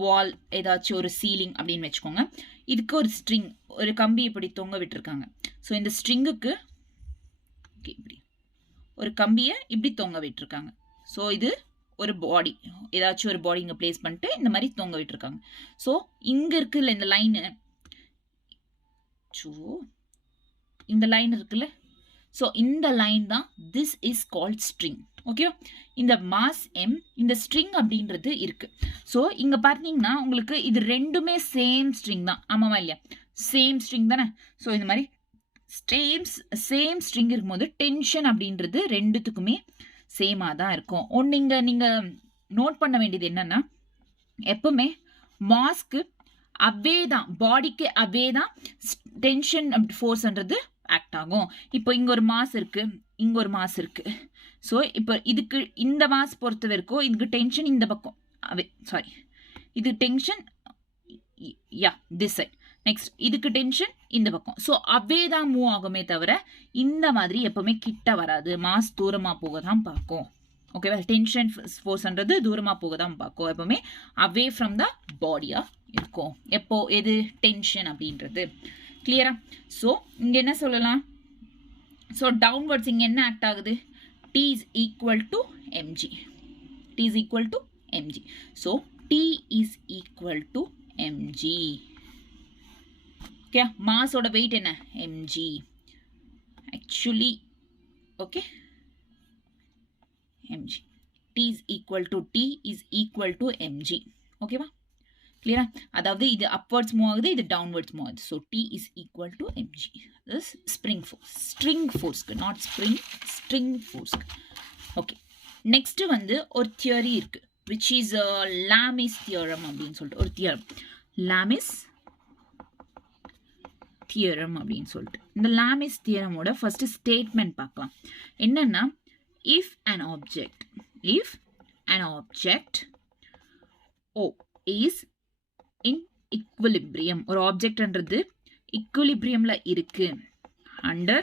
வால், ஏதாச்சும் ஒரு சீலிங் அப்படின்னு வச்சுக்கோங்க. இதுக்கு ஒரு ஸ்ட்ரிங், ஒரு கம்பி இப்படி தொங்க விட்டுருக்காங்க. ஸோ இந்த ஸ்ட்ரிங்குக்கு இப்படி ஒரு கம்பியை இப்படி தொங்க விட்டுருக்காங்க. ஸோ இது ஒரு பாடி, ஏதாச்சும் ஒரு பாடி இங்கே பிளேஸ் பண்ணிட்டு இந்த மாதிரி தொங்க விட்டுருக்காங்க. ஸோ இங்கே இருக்குல்ல இந்த லைனு, இந்த லைன் இருக்குல்ல, ஸோ இந்த லைன் தான் this is called string. Okay, இந்த மாஸ் எம், இந்த ஸ்ட்ரிங் அப்படின்றது இருக்கு. ஸோ இங்கே பார்த்தீங்கன்னா உங்களுக்கு இது ரெண்டுமே சேம் ஸ்ட்ரிங் தான், ஆமாவா இல்லையா? சேம் ஸ்ட்ரிங் தானே. ஸோ இந்த மாதிரி சேம் ஸ்ட்ரிங் இருக்கும்போது டென்ஷன் அப்படின்றது ரெண்டுத்துக்குமே சேமாக தான் இருக்கும். நீங்கள் நோட் பண்ண வேண்டியது என்னன்னா, எப்பவுமே மாஸ்க்கு அவே தான், பாடிக்கு அவே தான் டென்ஷன் ஃபோர்ஸ்ன்றது ஆக்ட் ஆகும். இப்போ இங்கே ஒரு மாஸ் இருக்கு, இங்கே ஒரு மாஸ் இருக்கு. ஸோ இப்போ இதுக்கு இந்த மாஸ் பொறுத்த வரைக்கும் இதுக்கு டென்ஷன் இந்த பக்கம் அவே, சாரி இது tension yeah this side. Next இதுக்கு டென்ஷன் இந்த பக்கம். ஸோ அவே தான் மூவ் ஆகுமே தவிர இந்த மாதிரி எப்பவுமே கிட்ட வராது, மாஸ் தூரமாக போக தான் பார்க்கும். ஓகேவா? டென்ஷன் ஃபோர்ஸ்ன்றது தூரமாக போக தான் பார்க்கும், எப்பவுமே அவே ஃப்ரம் த பாடியாக இருக்கும். எப்போ எது டென்ஷன் அப்படின்றது. கிளியரா? ஸோ இங்கே என்ன சொல்லலாம்? ஸோ டவுன்வர்ட்ஸ் இங்கே என்ன ஆக்ட் ஆகுது? T is equal to mg. T is equal to mg. So T is equal to mg. Okay, mass oda weight enna? mg. Actually, okay, mg. T is equal to mg. Okay va? Clear? அதாவது இது upwards move ஆகுது, இது downwards move ஆகுது. So T is equal to mg. This spring force, string force, not spring, string force. Okay. Next வந்து ஒரு theory இருக்கு, which is Lamis theorem அப்படின்னு சொல்லிட்டு ஒரு theorem. Lamis theorem அப்படின்னு சொல்லிட்டு இந்த Lamis theorem ஓட first statement பார்க்கலாம். என்னன்னா, if an object O is in equilibrium, ஒரு ஆப்ஜெக்ட்ன்றது equilibriumல இருக்கு under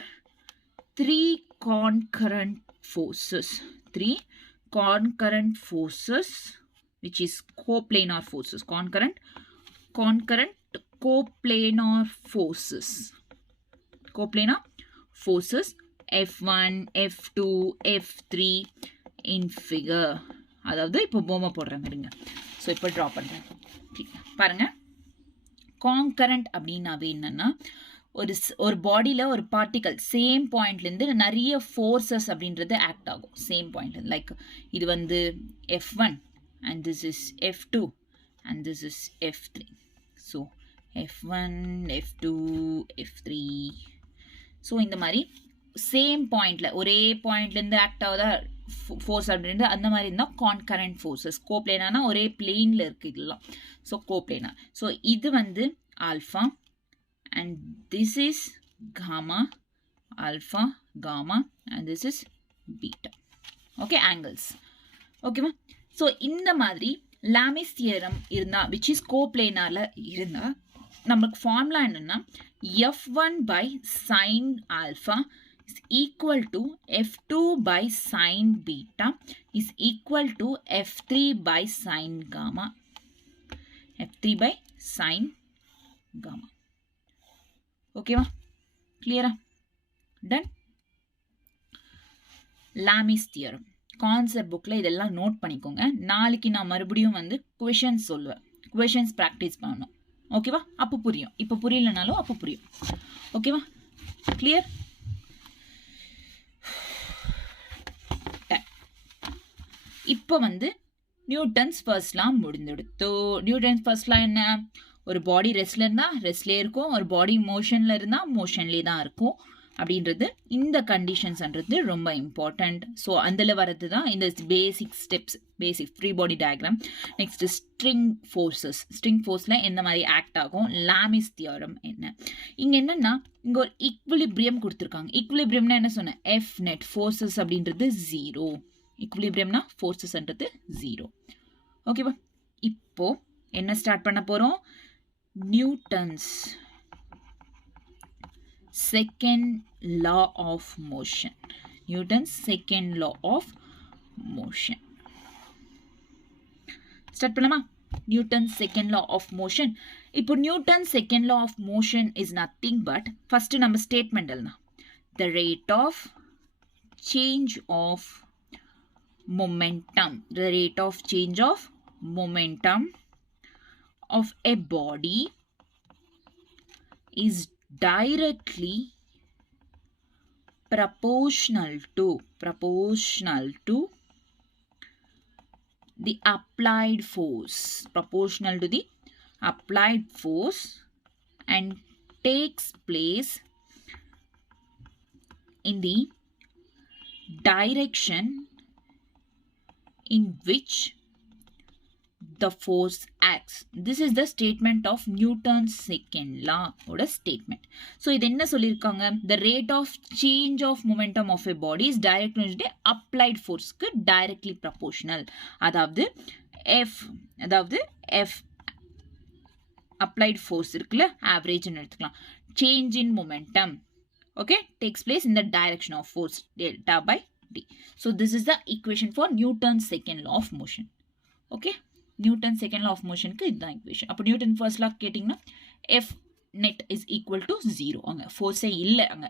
three concurrent forces, which is coplanar forces, concurrent coplanar forces F1, F2, F3 in figure. அதாவது இப்போ பொம்மை போடுறேன் இருங்க. ஸோ இப்போ ட்ரா பண்ணுறேன் பாருங்க. கான்கரண்ட் அப்படின்னாவே என்னன்னா, ஒரு பாடியில் ஒரு பார்ட்டிகல் சேம் பாயிண்ட்லேருந்து நிறைய ஃபோர்ஸஸ் அப்படின்றது ஆக்ட் ஆகும் சேம் பாயிண்ட்லேருந்து. லைக் இது வந்து F1 and this is F2 and this is F3. So F1, F2, F3. So இந்த மாதிரி சேம் பாயிண்டில் ஒரே பாயிண்ட்லேருந்து ஆக்ட் ஆகுதா ஃபோர்ஸ் அப்படின்றது, அந்த மாதிரி இருந்தால் கான்கரண்ட் ஃபோர்ஸஸ். கோப்ளேனானா ஒரே பிளேனில் இருக்குது இதெல்லாம். ஸோ கோப்ளேனா. ஸோ இது வந்து alpha and this is gamma, alpha, gamma, and this is beta. Okay, angles. Okay ma? So இந்த மாதிரி Lamis theorem இருந்தா, which is coplanar இருந்தா, நமக்கு ஃபார்முலா என்னன்னா, F1 by sin alpha is equal to F2 by sin beta is equal to F3 by sin gamma. F3 by sin gamma. ஓகேவா? கிளியரா? Ton. Lami's theorem concept புக்கில் இதெல்லாம் note பண்ணிக்கோங்க. நாளைக்கு நான் மறுபடியும் வந்து கொஷின்ஸ் சொல்லுவேன். கொஷின்ஸ் ப்ராக்டிஸ் பண்ணணும். ஓகேவா? அப்போ புரியும். இப்போ புரியலனாலும் அப்போ புரியும். ஓகேவா? கிளியர்? இப்போ வந்து நியூட்டன்ஸ் ஃபர்ஸ்ட்லாம் முடிந்துடுத்து. நியூட்டன்ஸ் ஃபர்ஸ்ட்லாம் என்ன? ஒரு பாடி ரெஸ்ட்ல இருந்தால் ரெஸ்ட்லேயே இருக்கும், ஒரு பாடி மோஷனில் இருந்தால் மோஷன்லேயே தான் இருக்கும் அப்படின்றது. இந்த கண்டிஷன்ஸ்ன்றது ரொம்ப இம்பார்ட்டண்ட். ஸோ அதில் வர்றது தான் இந்த basic steps, basic free body diagram. Next string forces. String ஃபோர்ஸில் எந்த மாதிரி ஆக்ட் ஆகும், லாமிஸ் தியரம் என்ன. இங்கே என்னென்னா இங்கே ஒரு ஈக்குவிலிபிரியம் கொடுத்துருக்காங்க. ஈக்குவிலிபிரியம்னா என்ன சொன்னேன்? எஃப் நெட் ஃபோர்ஸஸ் அப்படின்றது 0. ஈக்குவிலிபிரியம்னா ஃபோர்ஸஸ்ன்றது 0. ஓகேவா? இப்போ என்ன ஸ்டார்ட் பண்ண போகிறோம்? Newton's second law of motion. Newton's second law of motion. Start பண்ணலாமா? Newton's second law of motion. இப்போ Newton's second law of motion is nothing but first நம்ம statement எழுதலாம். The rate of change of momentum. The rate of change of momentum of a body is directly proportional to the applied force. Proportional to the applied force and takes place in the direction in which the force acts. This is the statement of Newton's second law oda statement. So இது என்ன சொல்லிருக்காங்க? The rate of change of momentum of a body is directly applied force க்கு directly proportional. அதாவது F applied force இருக்குல்ல, average ன்னு எடுத்துக்கலாம். Change in momentum, okay, takes place in the direction of force delta by d. So this is the equation for Newton's second law of motion. Okay, Newton's second law of motion க்கு இதுதான் equation. அப்போ Newton first law கேட்டிங்கன்னா F net is equal to 0. அங்க ஃபோர்ஸே இல்லை அங்க.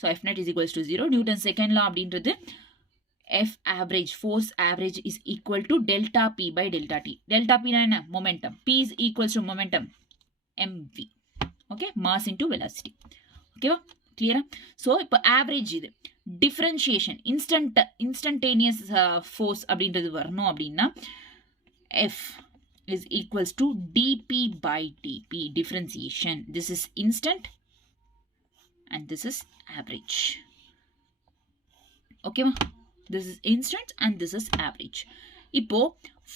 So F net is equals to 0. Newton's second law அப்படின்றது F average, force average is equal to delta P by delta T. Delta P na என்ன? Momentum. P is equals to momentum mv. Okay, mass into velocity. ஓகேவா? கிளியரா? So இப்போ average இது differentiation, instantaneous force அப்படின்றது வரணும் அப்படின்னா F is equals to dp by dp, differentiation. This is instant and this is average. Okay ma? This is instant and this is average. இப்போ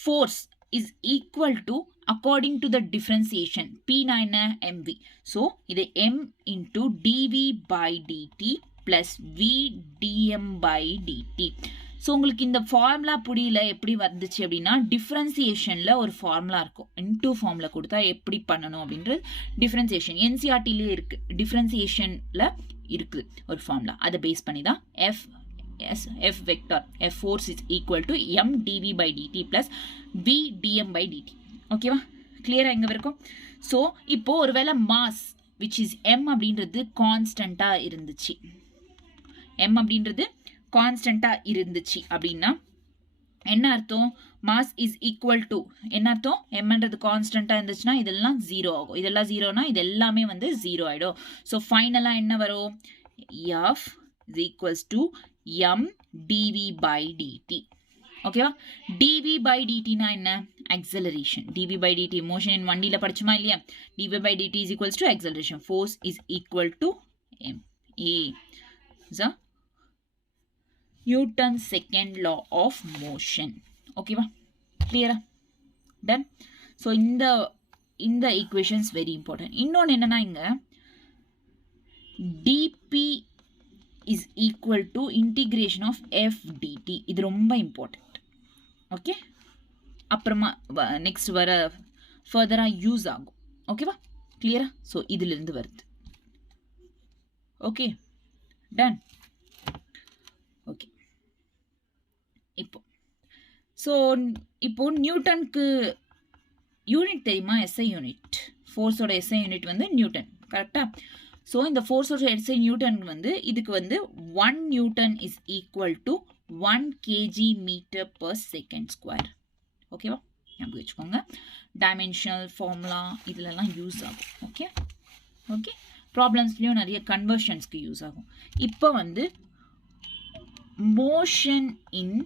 force is equal to according to the differentiation P na enna? mv. So இது m into dv by dt plus v dm by dt. So உங்களுக்கு இந்த formula புரியல எப்படி வந்துச்சு அப்படின்னா, டிஃப்ரென்சியேஷனில் ஒரு formula இருக்கும். இன்டூ ஃபார்முலா கொடுத்தா எப்படி பண்ணணும் அப்படின்றது டிஃப்ரென்சியேஷன் என்சிஆர்டிலே இருக்குது. டிஃப்ரென்சியேஷனில் இருக்குது ஒரு ஃபார்முலா. அதை பேஸ் பண்ணி தான் F vector F force is equal to m dv by dt plus v dm by dt. ஓகேவா? கிளியராக எங்கே வரைக்கும்? ஸோ இப்போது ஒருவேளை மாஸ் விச் இஸ் m அப்படின்றது கான்ஸ்டண்ட்டாக இருந்துச்சு, m அப்படின்றது கான்ஸ்டண்ட்டாக இருந்துச்சு அப்படின்னா என்ன அர்த்தம்? மாஸ் இஸ் ஈக்குவல் டு என்ன அர்த்தம்? எம்ன்றது கான்ஸ்டண்ட்டாக இருந்துச்சுன்னா இதெல்லாம் 0 ஆகும். இதெல்லாம் 0னா இது எல்லாமே வந்து 0 ஆகிடும். ஸோ ஃபைனலாக என்ன வரும்? F is equals to m dv by dt. ஓகேவா? dv by dtனா என்ன? acceleration. dv by dt motion in 1D படிச்சுமா இல்லையா? dv by dt is equals to acceleration. Force is equal to m. So Newton's second law of motion. ஓகேவா? கிளியரா? Done. So இந்த equations very important. இன்னொன்று என்னன்னா இங்கே dp is equal to integration of f dt. இது ரொம்ப important. Okay, அப்புறமா next வர ஃபர்தராக யூஸ் ஆகும். ஓகேவா? கிளியரா? ஸோ இதிலிருந்து வருது. Okay, done. ஓகே, இப்போ நியூட்டனுக்கு யூனிட் தெரியுமா? SI unit. ஃபோர்ஸோட எஸ்ஐ யூனிட் வந்து நியூட்டன். கரெக்டா? ஸோ இந்த ஃபோர்ஸோட எஸ்ஐ நியூட்டன் வந்து இதுக்கு வந்து 1 newton is equal to 1 kg metre per second square. ஓகேவா? ஞாபகம் வச்சுக்கோங்க. டைமென்ஷனல் ஃபார்முலா இதுலலாம் யூஸ் ஆகும். ஓகே ஓகே, ப்ராப்ளம்ஸ்லேயும் நிறைய கன்வர்ஷன்ஸ்க்கு யூஸ் ஆகும். இப்போ வந்து motion in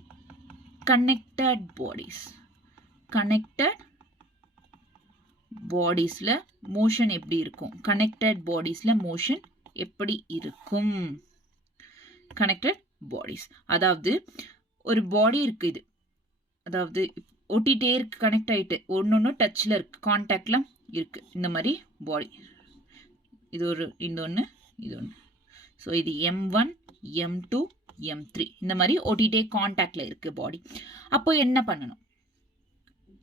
connected bodies. Connected பாடிஸில் மோஷன் எப்படி இருக்கும்? கனெக்டட் பாடிஸில் மோஷன் எப்படி இருக்கும்? கனெக்டட் பாடிஸ், அதாவது ஒரு பாடி இருக்குது, இது அதாவது ஒட்டிகிட்டே இருக்கு, கனெக்ட் ஆகிட்டு ஒன்று டச்சில் இருக்குது, கான்டாக்டில் இருக்குது. இந்த மாதிரி பாடி, இது ஒரு இந்த ஒன்று இது ஒன்று. ஸோ இது M1 M2 M3 இந்த மாதிரி ஒட்டிகிட்டே கான்டாக்டில் இருக்குது பாடி. அப்போ என்ன பண்ணணும்?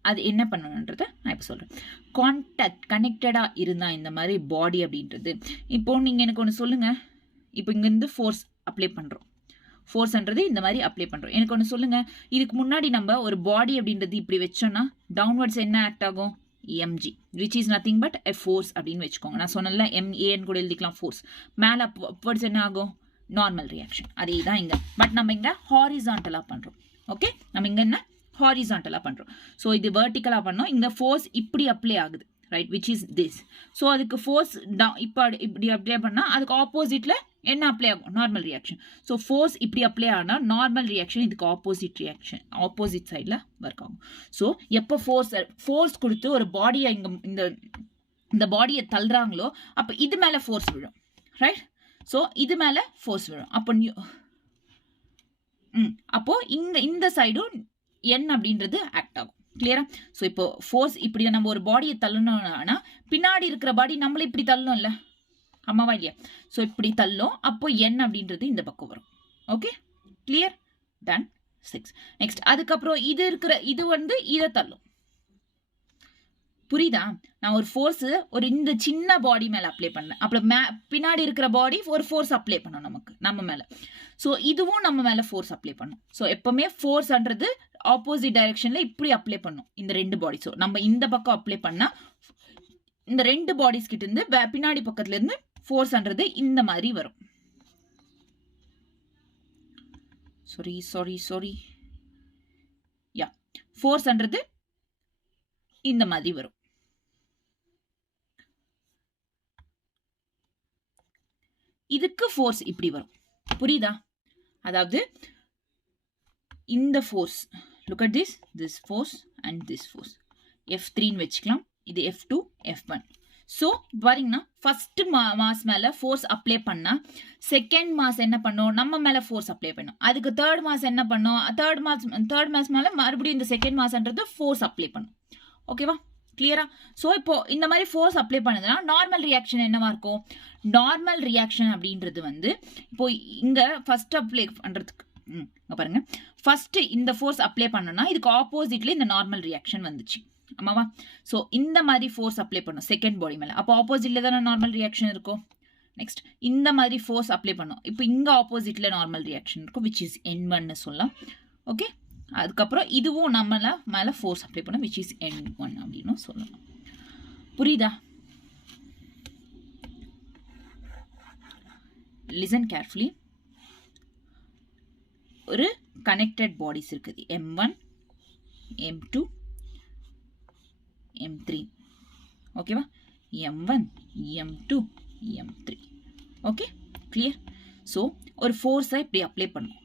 அது என்ன பண்ணணுன்றதை நான் இப்போ சொல்கிறேன். கான்டாக்ட் கனெக்டடாக இருந்தால் இந்த மாதிரி பாடி அப்படின்றது, இப்போ நீங்கள் எனக்கு ஒன்று சொல்லுங்கள். இப்போ இங்கேருந்து ஃபோர்ஸ் அப்ளை பண்ணுறோம், ஃபோர்ஸ்ன்றது இந்த மாதிரி அப்ளை பண்ணுறோம். எனக்கு ஒன்று சொல்லுங்கள், இதுக்கு முன்னாடி நம்ம ஒரு பாடி அப்படின்றது இப்படி வச்சோன்னா டவுன்வர்ட்ஸ் என்ன ஆக்ட் ஆகும்? mg, which is nothing but a force அப்படின்னு வச்சுக்கோங்க. நான் சொன்னல MAN கூட எழுதிக்கலாம் ஃபோர்ஸ். மேலே அப்வர்ட்ஸ் என்ன ஆகும்? Normal reaction. அதே தான் இங்கே, பட் நம்ம இங்கே ஹாரிசான்டலாக பண்ணுறோம். ஓகே, நம்ம இங்கே என்ன ஹாரிசான்டலாக பண்ணுறோம். ஸோ இது வெர்டிக்கலாக பண்ணோம், இந்த ஃபோர்ஸ் இப்படி அப்ளை ஆகுது, right, which is this. So அதுக்கு ஃபோர்ஸ் இப்போ இப்படி அப்ளை பண்ணால் அதுக்கு ஆப்போசிட்டில் என்ன அப்ளை ஆகும்? Normal reaction. ஸோ ஃபோர்ஸ் இப்படி அப்ளை ஆனால் நார்மல் ரியாக்ஷன் இதுக்கு ஆப்போசிட் ரியாக்ஷன், ஆப்போசிட் சைடில் ஒர்க் ஆகும். ஸோ எப்போ ஃபோர்ஸ் கொடுத்து ஒரு பாடியை இங்கே இந்த பாடியை தள்ளுறாங்களோ அப்போ இது மேலே ஃபோர்ஸ் விழும், ரைட். ஸோ இது மேலே ஃபோர்ஸ் விழும். அப்போ இந்த சைடும் N அப்படின்றது ஆக்ட் ஆகும். கிளியரா? ஸோ இப்போ ஃபோர்ஸ் இப்படி நம்ம ஒரு பாடியை தள்ளணும்னா பின்னாடி இருக்கிற பாடி நம்மள இப்படி தள்ளணும்ல, ஆமாவா இல்லையா? ஸோ இப்படி தள்ளும், அப்போ N அப்படின்றது இந்த பக்கம் வரும். Okay, clear? டன். 6. நெக்ஸ்ட் அதுக்கப்புறம் இது வந்து இதை தள்ளும். புரியுதா? நான் ஒரு ஃபோர்ஸ் ஒரு இந்த சின்ன பாடி மேலே அப்ளை பண்ணேன், அப்புறம் பின்னாடி இருக்கிற பாடி ஒரு ஃபோர்ஸ் அப்ளை பண்ணும் நம்ம மேலே. ஸோ இதுவும் நம்ம மேலே ஃபோர்ஸ் அப்ளை பண்ணும். ஸோ எப்பவுமே ஃபோர்ஸ்ன்றது ஆப்போசிட் டைரக்ஷனில் இப்படி அப்ளை பண்ணும் இந்த ரெண்டு பாடி. ஸோ நம்ம இந்த பக்கம் அப்ளை பண்ணால் இந்த ரெண்டு பாடிஸ் கிட்ட இருந்து பின்னாடி பக்கத்துல இருந்து ஃபோர்ஸ்ன்றது இந்த மாதிரி வரும். சாரி யா, ஃபோர்ஸ்ன்றது இந்த மாதிரி வரும். இதுக்கு ஃபோர்ஸ் இப்படி வரும். புரியுதா? அதாவது இந்த force, look at this force and this force F3 ன்னு வச்சுக்கலாம், இது F2 F1. ஸோ பாருங்கன்னா ஃபர்ஸ்ட் மாஸ் மேலே ஃபோர்ஸ் அப்ளை பண்ணால் செகண்ட் மாஸ் என்ன பண்ணோம்? நம்ம மேலே ஃபோர்ஸ் அப்ளை பண்ணோம். அதுக்கு தேர்ட் மாஸ் என்ன பண்ணோம்? தேர்ட் மாஸ் மேலே மறுபடியும் இந்த செகண்ட் மாஸ்ன்றது ஃபோர்ஸ் அப்ளை பண்ணும். ஓகேவா? கிளியரா? ஸோ இப்போ இந்த மாதிரி ஃபோர்ஸ் அப்ளை பண்ணுதுன்னா நார்மல் ரியாக்ஷன் என்னவா இருக்கும்? நார்மல் ரியாக்ஷன் அப்படின்றது வந்து இப்போ இங்கே ஃபர்ஸ்ட் அப்ளை பண்ணுறதுக்கு பாருங்க, ஃபர்ஸ்ட் இந்த ஃபோர்ஸ் அப்ளை பண்ணோம்னா இதுக்கு ஆப்போசிட்ல இந்த நார்மல் ரியாக்ஷன் வந்துச்சு, ஆமாவா? ஸோ இந்த மாதிரி ஃபோர்ஸ் அப்ளை பண்ணும் செகண்ட் பாடி மேலே, அப்போ ஆப்போசிட்ல தானே நார்மல் ரியாக்ஷன் இருக்கும். நெக்ஸ்ட் இந்த மாதிரி ஃபோர்ஸ் அப்ளை பண்ணும், இப்போ இங்கே ஆப்போசிட்ல நார்மல் ரியாக்ஷன் இருக்கும், விச் இஸ் N1 சொல்லலாம். ஓகே, அதுக்கப்புறம் இதுவும் நம்மள மேலே ஃபோர்ஸ் அப்ளை பண்ணும், விச் இஸ் N1 அப்படின்னு சொல்லலாம். புரியுதா? Listen carefully. ஒரு கனெக்டட் பாடிஸ் இருக்குது, M1 M2 M3. ஓகேவா? M1 M2 M3. Okay, clear? So ஒரு ஃபோர்ஸை இப்படி அப்ளை பண்ணும்.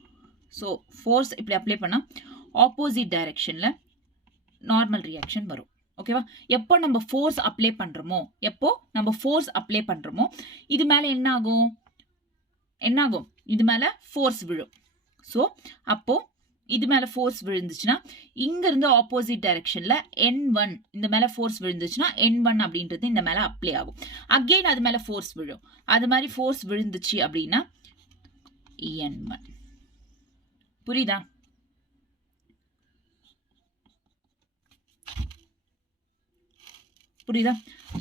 ஸோ ஃபோர்ஸ் இப்படி அப்ளை பண்ணால் ஆப்போசிட் டைரக்ஷனில் நார்மல் ரியாக்ஷன் வரும். ஓகேவா? எப்போ நம்ம ஃபோர்ஸ் அப்ளை பண்ணுறோமோ இது மேலே என்ன ஆகும்? இது மேலே ஃபோர்ஸ் விழும். ஸோ அப்போ இது மேலே ஃபோர்ஸ் விழுந்துச்சுன்னா இங்கேருந்து ஆப்போசிட் டைரக்ஷனில் N1 இந்த மேலே ஃபோர்ஸ் விழுந்துச்சுன்னா N1 அப்படின்றது இந்த மேலே அப்ளை ஆகும். அகெயின் அது மேலே ஃபோர்ஸ் விழும். அது மாதிரி ஃபோர்ஸ் விழுந்துச்சு அப்படின்னா N1. புரியுதா?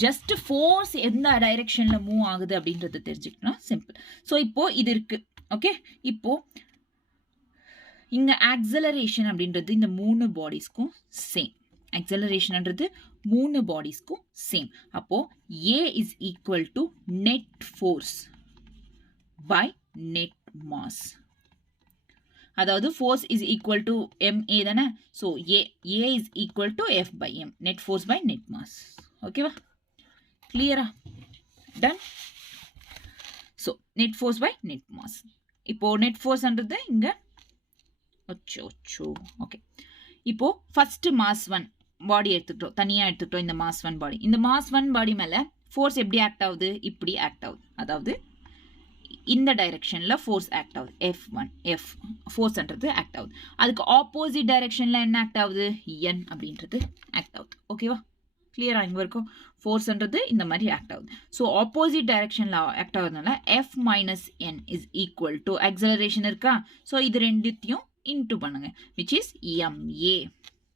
ஜஸ்ட் ஃபோர்ஸ் எந்த டைரக்ஷன்ல மூவ் ஆகுது அப்படின்றத தெரிஞ்சுக்கணும், சிம்பிள். ஸோ இப்போ இது இருக்கு. ஓகே, இப்போ இங்க ஆக்சலரேஷன் அப்படின்றது இந்த மூணு பாடிஸ்க்கும் சேம். ஆக்சலரேஷன்ன்றது மூணு பாடிஸ்க்கும் சேம். அப்போ A is equal to net force by net mass. அதாவது force is equal to MA தானே. So A is equal to F by M, net force by net mass. ஓகேவா, கிளியரா, done. So net force by net mass. இப்போ net ஃபோர்ஸ்ன்றது இங்கே okay. இப்போ first mass 1 பாடி எடுத்துக்கிட்டோம், தனியாக எடுத்துக்கிட்டோம் இந்த மாஸ் 1 பாடி. இந்த மாஸ் 1 பாடி மேலே ஃபோர்ஸ் எப்படி ஆக்ட் ஆகுது, இப்படி ஆக்ட் ஆகுது. அதாவது இந்த டைரக்ஷன்ல ஃபோர்ஸ் ஆக்ட் ஆகுது, F ஃபோர்ஸ்ன்றது ஆக்ட் ஆகுது. அதுக்கு ஆப்போசிட் டைரக்ஷன்ல என்ன ஆக்ட் ஆகுது, N அப்படின்றது ஆக்ட் ஆகுது. ஓகேவா, கிளியரா, இங்க வரைக்கும் ஃபோர்ஸ்ன்றது இந்த மாதிரி ஆக்ட் ஆகுது. ஸோ ஆப்போசிட் டைரக்ஷன்ல ஆக்ட் ஆகுறதுனால F minus N is equal to acceleration இருக்கா. ஸோ இது ரெண்டுத்தையும் இன்டூ பண்ணுங்க, which is MA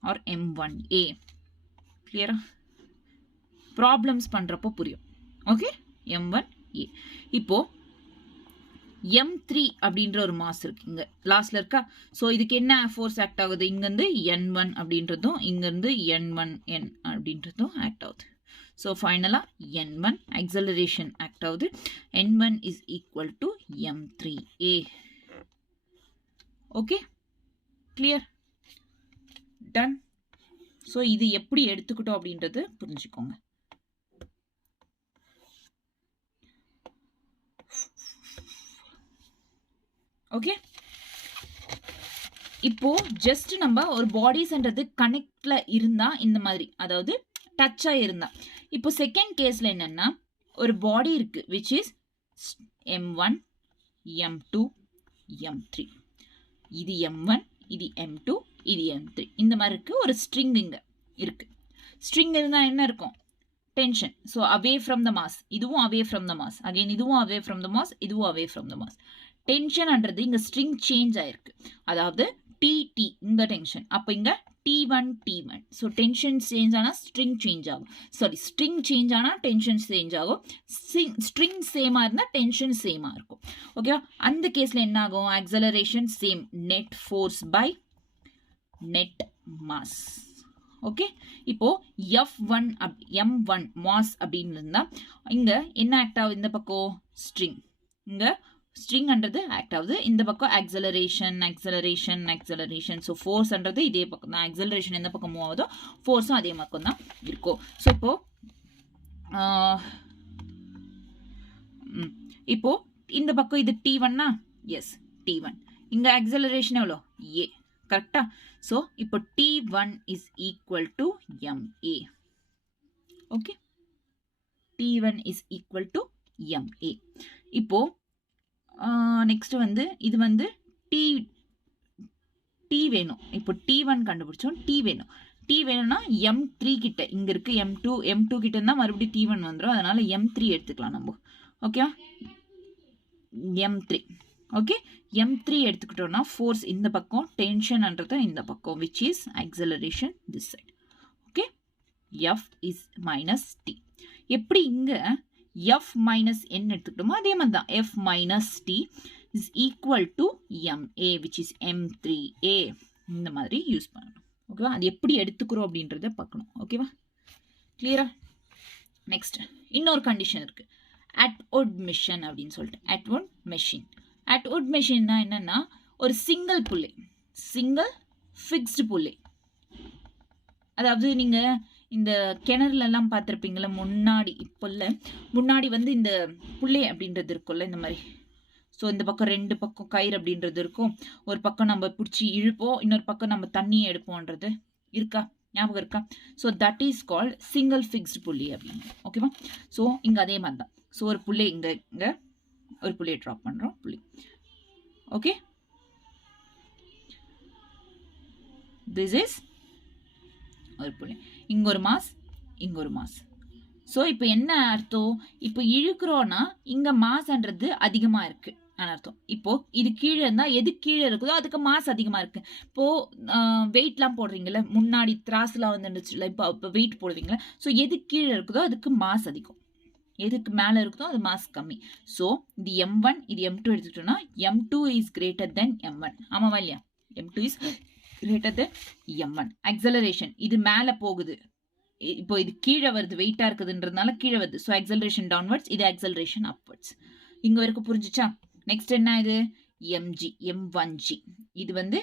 or M1A. கிளியரா, ப்ராப்ளம்ஸ் பண்றப்போ புரியும். Okay, M1A. இப்போ M3 அப்படின்ற ஒரு மாஸ் இருக்கு இங்க லாஸ்ட்ல இருக்கா. ஸோ இதுக்கு என்ன ஃபோர்ஸ் ஆக்ட் ஆகுது, இங்கிருந்து N1 அப்படின்றதும் இங்கிருந்து N1N அப்படின்றதும் ஆக்ட் ஆகுது. ஸோ ஃபைனலா N1 acceleration ஆக்ட் ஆகுது. N1 is equal to M3A. Okay, clear, done. So இது எப்படி எடுத்துக்கிட்டோம் அப்படின்றது புரிஞ்சுக்கோங்க. ஓகே, இப்போ ஜஸ்ட் நம்ம ஒரு பாடிஸ்ன்றது கனெக்ட்ல இருந்தா இந்த மாதிரி, அதாவது டச்சா இருந்தா. இப்போ செகண்ட் கேஸ்ல என்னன்னா ஒரு பாடி இருக்கு which is M1 M2 M3. இது M1, இது M2, இது M3. இந்த மாதிரி இருக்கு. ஒரு ஸ்ட்ரிங் இங்க இருக்கு. ஸ்ட்ரிங் இருந்தா என்ன இருக்கும், tension. So away from the mass, இதுவும் away from the mass, again இதுவும் அவே ஃப்ரம் த மாஸ், இதுவும் அவே ஃப்ரம் த மாஸ். டென்ஷன்ன்றது இங்க ஸ்ட்ரிங் சேஞ்ச் ஆயிருக்கு, அதாவது TT இங்க டென்ஷன், அப்ப இங்க T1 T1. So tension change ஆனா ஸ்ட்ரிங் சேஞ்ச் ஆகும், சாரி ஸ்ட்ரிங் சேஞ்ச் ஆனா டென்ஷன் சேஞ்ச் ஆகும். ஸ்ட்ரிங் சேமா இருந்தா டென்ஷன் சேமா இருக்கும். ஓகேவா, அந்த கேஸ்ல என்ன ஆகும், acceleration same, net force by net mass. Okay, இப்போ F1 M1 மாஸ் அப்படின்னு இருந்தா இங்க என்ன ஆக்ட் ஆகுது, இந்த பக்கம் ஸ்ட்ரிங், இங்க ஸ்ட்ரிங்ன்றது ஆக்ட் ஆகுது, இந்த பக்கம் ஆக்சலரேஷன் ஆக்சலரேஷன் ஆக்சலரேஷன். ஸோ ஃபோர்ஸ்ன்றது இதே பக்கம் தான், ஆக்சலரேஷன் எந்த பக்கம் மூவ் ஆகுதோ ஃபோர்ஸும் அதே பக்கம் தான் இருக்கும். ஸோ இப்போ இந்த பக்கம் இது T1னா, எஸ் T1. இங்க ஆக்சலரேஷன் எவ்வளோ, A, கரெக்டா. ஸோ இப்போ T1 is equal to MA. Okay, T1 is equal to MA. இப்போ நெக்ஸ்ட் வந்து இது வந்து T வேணும். இப்போ T1 கண்டுபிடிச்சோம், T வேணும். T வேணும்னா M3 கிட்ட இங்க இருக்கு, M2 கிட்ட இருந்தா மறுபடியும் T1 வந்துடும், அதனால M3 எடுத்துக்கலாம் நம்ம. Okay, M3. ஓகே, M3 எடுத்துக்கிட்டோம்னா ஃபோர்ஸ் இந்த பக்கம், டென்ஷன்ன்றது இந்த பக்கம், which is acceleration this side. Okay, F is minus T. எப்படி இங்க F minus N எடுத்துக்கிட்டோமோ அதே மாதிரி தான், F minus T is equal to MA, which is M3A. இந்த மாதிரி யூஸ் பண்ணணும். ஓகேவா, அது எப்படி எடுத்துக்கிறோம் அப்படின்றத பார்க்கணும். ஓகேவா, கிளியரா. நெக்ஸ்ட் இன்னொரு கண்டிஷன் இருக்கு, அட்வுட் மிஷன் அப்படின்னு சொல்லிட்டு. அட்வுட் மெஷின்னா என்னன்னா ஒரு சிங்கிள் புள்ளி, சிங்கிள் ஃபிக்ஸ்டு புள்ளி. அதாவது நீங்க இந்த கிணறுல எல்லாம் பார்த்துருப்பீங்களா முன்னாடி, இப்போ இல்லை முன்னாடி வந்து இந்த புள்ளை அப்படின்றது இருக்கும்ல இந்த மாதிரி. ஸோ இந்த பக்கம் ரெண்டு பக்கம் கயிறு அப்படின்றது இருக்கும், ஒரு பக்கம் நம்ம பிடிச்சி இழுப்போம், இன்னொரு பக்கம் நம்ம தண்ணியை எடுப்போன்றது இருக்கா, ஞாபகம் இருக்கா. So that is called single fixed புள்ளி அப்படின்னு. ஓகேவா, ஸோ இங்கே அதே மாதிரி தான். ஸோ ஒரு புள்ளி இங்கே ஒரு புள்ளியை ட்ராப் பண்ணுறோம், புள்ளி. ஓகே, திஸ் இஸ் ஒரு புள்ளி, இங்க ஒரு மாஸ், இங்க ஒரு மாஸ். ஸோ இப்போ என்ன அர்த்தம், இப்போ இழுக்கிறோன்னா இங்க மாஸ்ன்றது அதிகமா இருக்கு அர்த்தம். இப்போ இது கீழே இருந்தா எது கீழே இருக்குதோ அதுக்கு மாஸ் அதிகமா இருக்கு. இப்போ வெயிட்லாம் போடுறீங்கல்ல, முன்னாடி திராஸ்லாம் வந்துருச்சுல, இப்போ வெயிட் போடுவீங்களா. ஸோ எது கீழே இருக்குதோ அதுக்கு மாஸ் அதிகம், எதுக்கு மேலே இருக்குதோ அது மாஸ் கம்மி. ஸோ இது M1 இது M2 எடுத்துக்கிட்டோம்னா M2 is greater than M1. ஆமாவா இல்லையா, M2 is greater than M1. Acceleration இது மேலே போகுது, இப்போ இது கீழே வருது, வெயிட்டா இருக்குதுன்றதுனால கீழே வருது. ஸோ ஆக்சலரேஷன் டவுன்வர்ட்ஸ், இது ஆக்சலரேஷன் அப்வர்ட்ஸ். இங்க வரைக்கும் புரிஞ்சுச்சா. நெக்ஸ்ட் என்ன இது, mg m1g இது வந்து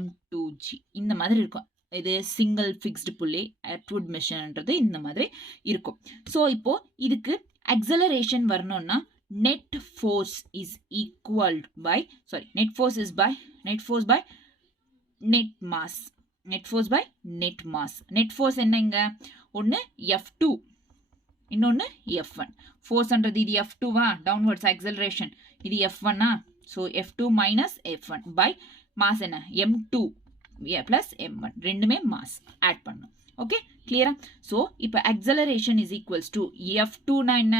m2g இந்த மாதிரி இருக்கும். இது சிங்கிள் ஃபிக்ஸ்டு புள்ளி அட்வுட் மெஷின்ன்றது இந்த மாதிரி இருக்கும். ஸோ இப்போ இதுக்கு acceleration வரணும்னா net force is equal by net force by net mass. net force என்னங்க? ஒன்னு F2 இன்னொன்னு F1. ஃபோர்ஸ்ன்றது இது F2வா, டவுன்வர்ட்ஸ் acceleration இது F1ஆ, so F2 minus F1 by mass என்ன M2 plus M1 ரெண்டுமே mass ஆட் பண்ணும். ஓகே கிளியரா? ஸோ இப்போ acceleration is equals to F2 னா என்ன?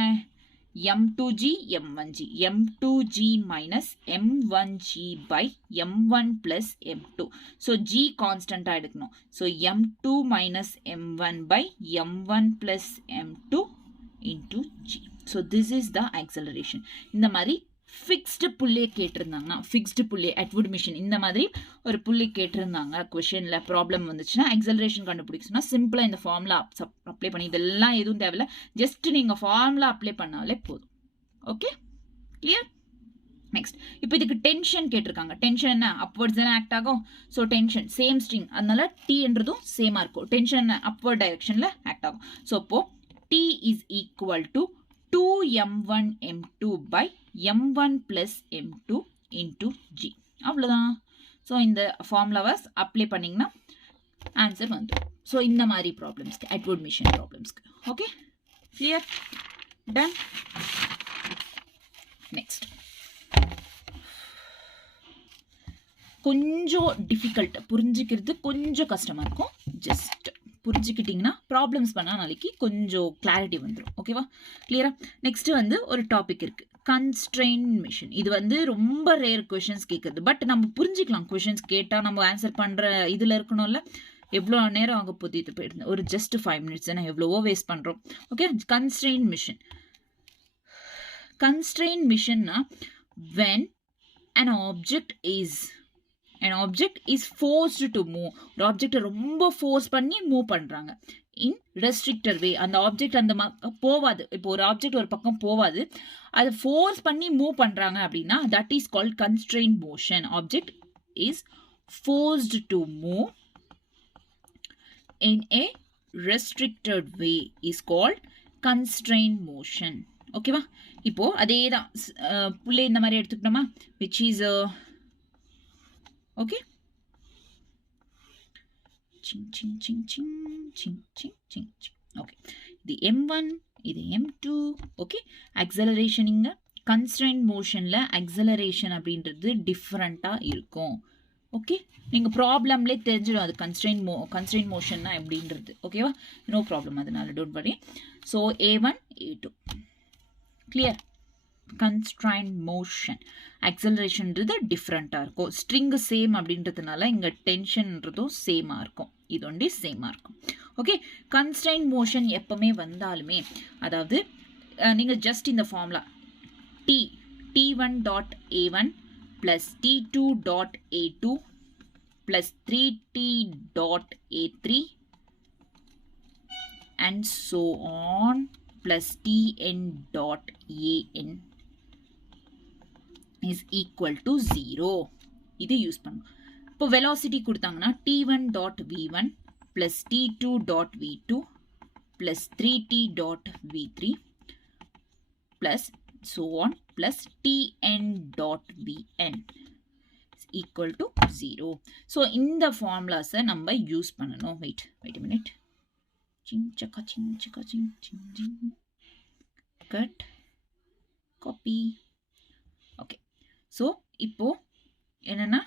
m2g m1g m2g minus m1g by m1 plus m2. so g constant எடுக்கணும். so m2 minus m1 by m1 plus m2 into g. so this is the acceleration. இந்த மாதிரி fixed புள்ளி கேட்டிருந்தாங்கன்னா, fixed புள்ளி Atwood machine இந்த மாதிரி ஒரு புள்ளி கேட்டிருந்தாங்க கொஷனில், ப்ராப்ளம் வந்துச்சுன்னா acceleration கண்டுபிடிச்சுன்னா சிம்பிளாக இந்த ஃபார்முலா அப்ளை பண்ணி, இதெல்லாம் எதுவும் தேவையில்ல, ஜஸ்ட் நீங்கள் ஃபார்முலா அப்ளை பண்ணாலே போதும். Okay clear? நெக்ஸ்ட் இப்போ இதுக்கு டென்ஷன் கேட்டிருக்காங்க. டென்ஷன் என்ன? அப்வர்ட்ஸ் தானே ஆக்ட் ஆகும். ஸோ டென்ஷன் சேம் ஸ்ட்ரிங், அதனால டீன்றதும் சேமாக இருக்கும். டென்ஷன் என்ன? அப்வர்ட் டைரக்ஷனில் ஆக்ட் ஆகும். ஸோ இப்போ T is equal to 2m1 m2 by m1 plus m2 into g. அவ்வளோதான். ஸோ இந்த ஃபார்முலாவை அப்ளை பண்ணிங்கன்னா ஆன்சர் வந்துடும். ஸோ இந்த மாதிரி ப்ராப்ளம்ஸ்க்கு, அட்வுட் மிஷின் ப்ராப்ளம்ஸ்க்கு. Okay clear? டன். நெக்ஸ்ட் கொஞ்சம் டிஃபிகல்ட், புரிஞ்சுக்கிறது கொஞ்சம் கஷ்டமாக இருக்கும். ஜஸ்ட் புரிஞ்சுக்கிட்டிங்கன்னா ப்ராப்ளம்ஸ் பண்ணால் நாளைக்கு கொஞ்சம் கிளாரிட்டி வந்துடும். ஓகேவா? கிளியரா? நெக்ஸ்ட் வந்து ஒரு டாபிக் இருக்கு, கன்ஸ்ட்ரெயின் மிஷின். இது வந்து ரொம்ப ரேர் கொஷின்ஸ் கேட்குறது. பட் நம்ம புரிஞ்சுக்கலாம், கொஷின்ஸ் கேட்டால் நம்ம ஆன்சர் பண்ணுற இதில் இருக்கணும்ல. எவ்வளோ நேரம் ஆக போகுது இது போயிடுது, ஒரு ஜஸ்ட் 5 minutes தானே, எவ்வளவோ வேஸ்ட் பண்ணுறோம். Okay, constraint machine. கன்ஸ்ட்ரெயின் மிஷின்னா when an object is forced to move. ஒரு ஆப்ஜெக்ட் ரொம்ப ஃபோர்ஸ் பண்ணி மூவ் பண்றாங்க இன் ரெஸ்ட்ரிக்டட் வே. அந்த ஆப்ஜெக்ட் அந்த போவாது. இப்போ ஒரு ஆப்ஜெக்ட் ஒரு பக்கம் போவாது, அது ஃபோர்ஸ் பண்ணி மூவ் பண்றாங்க அப்படின்னா that is called constraint motion. Object is forced to move in a restricted way is called constrained motion. ஓகேவா? இப்போ அதே தான் புள்ளை இந்த மாதிரி எடுத்துக்கிட்டோமா, which is okay, ching ching ching ching ching ching ching ching. okay, இது m1 இது m2. Okay, acceleration இங்க constrained motionல acceleration அப்படின்றது டிஃபரண்டா இருக்கும். ஓகே, நீங்க ப்ராப்ளம்லே தெரிஞ்சிடும் அது constrained motionனா எப்படின்றது. ஓகேவா? நோ ப்ராப்ளம், அதனால don't worry. So a1 a2 clear. constrained motion acceleration-ன்றது டிஃப்ரெண்ட்டாக இருக்கும். ஸ்ட்ரிங் சேம் அப்படின்றதுனால இங்கே டென்ஷன்ன்றதும் சேமாக இருக்கும், இது ஒண்டி சேமாக இருக்கும். ஓகே, constrained motion எப்பவுமே வந்தாலுமே, அதாவது நீங்கள் ஜஸ்ட் இந்த formula t1 dot a1 plus t2 dot a2 plus 3t dot a3 and so on plus tn dot an is equal to 0. இது யூஸ் பண்ணும். இப்போ velocity கொடுத்தாங்கன்னா t1 dot v1 plus t2 dot v2 plus 3t dot v3 plus so on plus tn dot vn is equal to 0. so இந்த formulas நம்ம use பண்ணணும். wait a minute. ching chaka ching chaka ching ching ching. cut copy. okay, so இப்போ என்னன்னா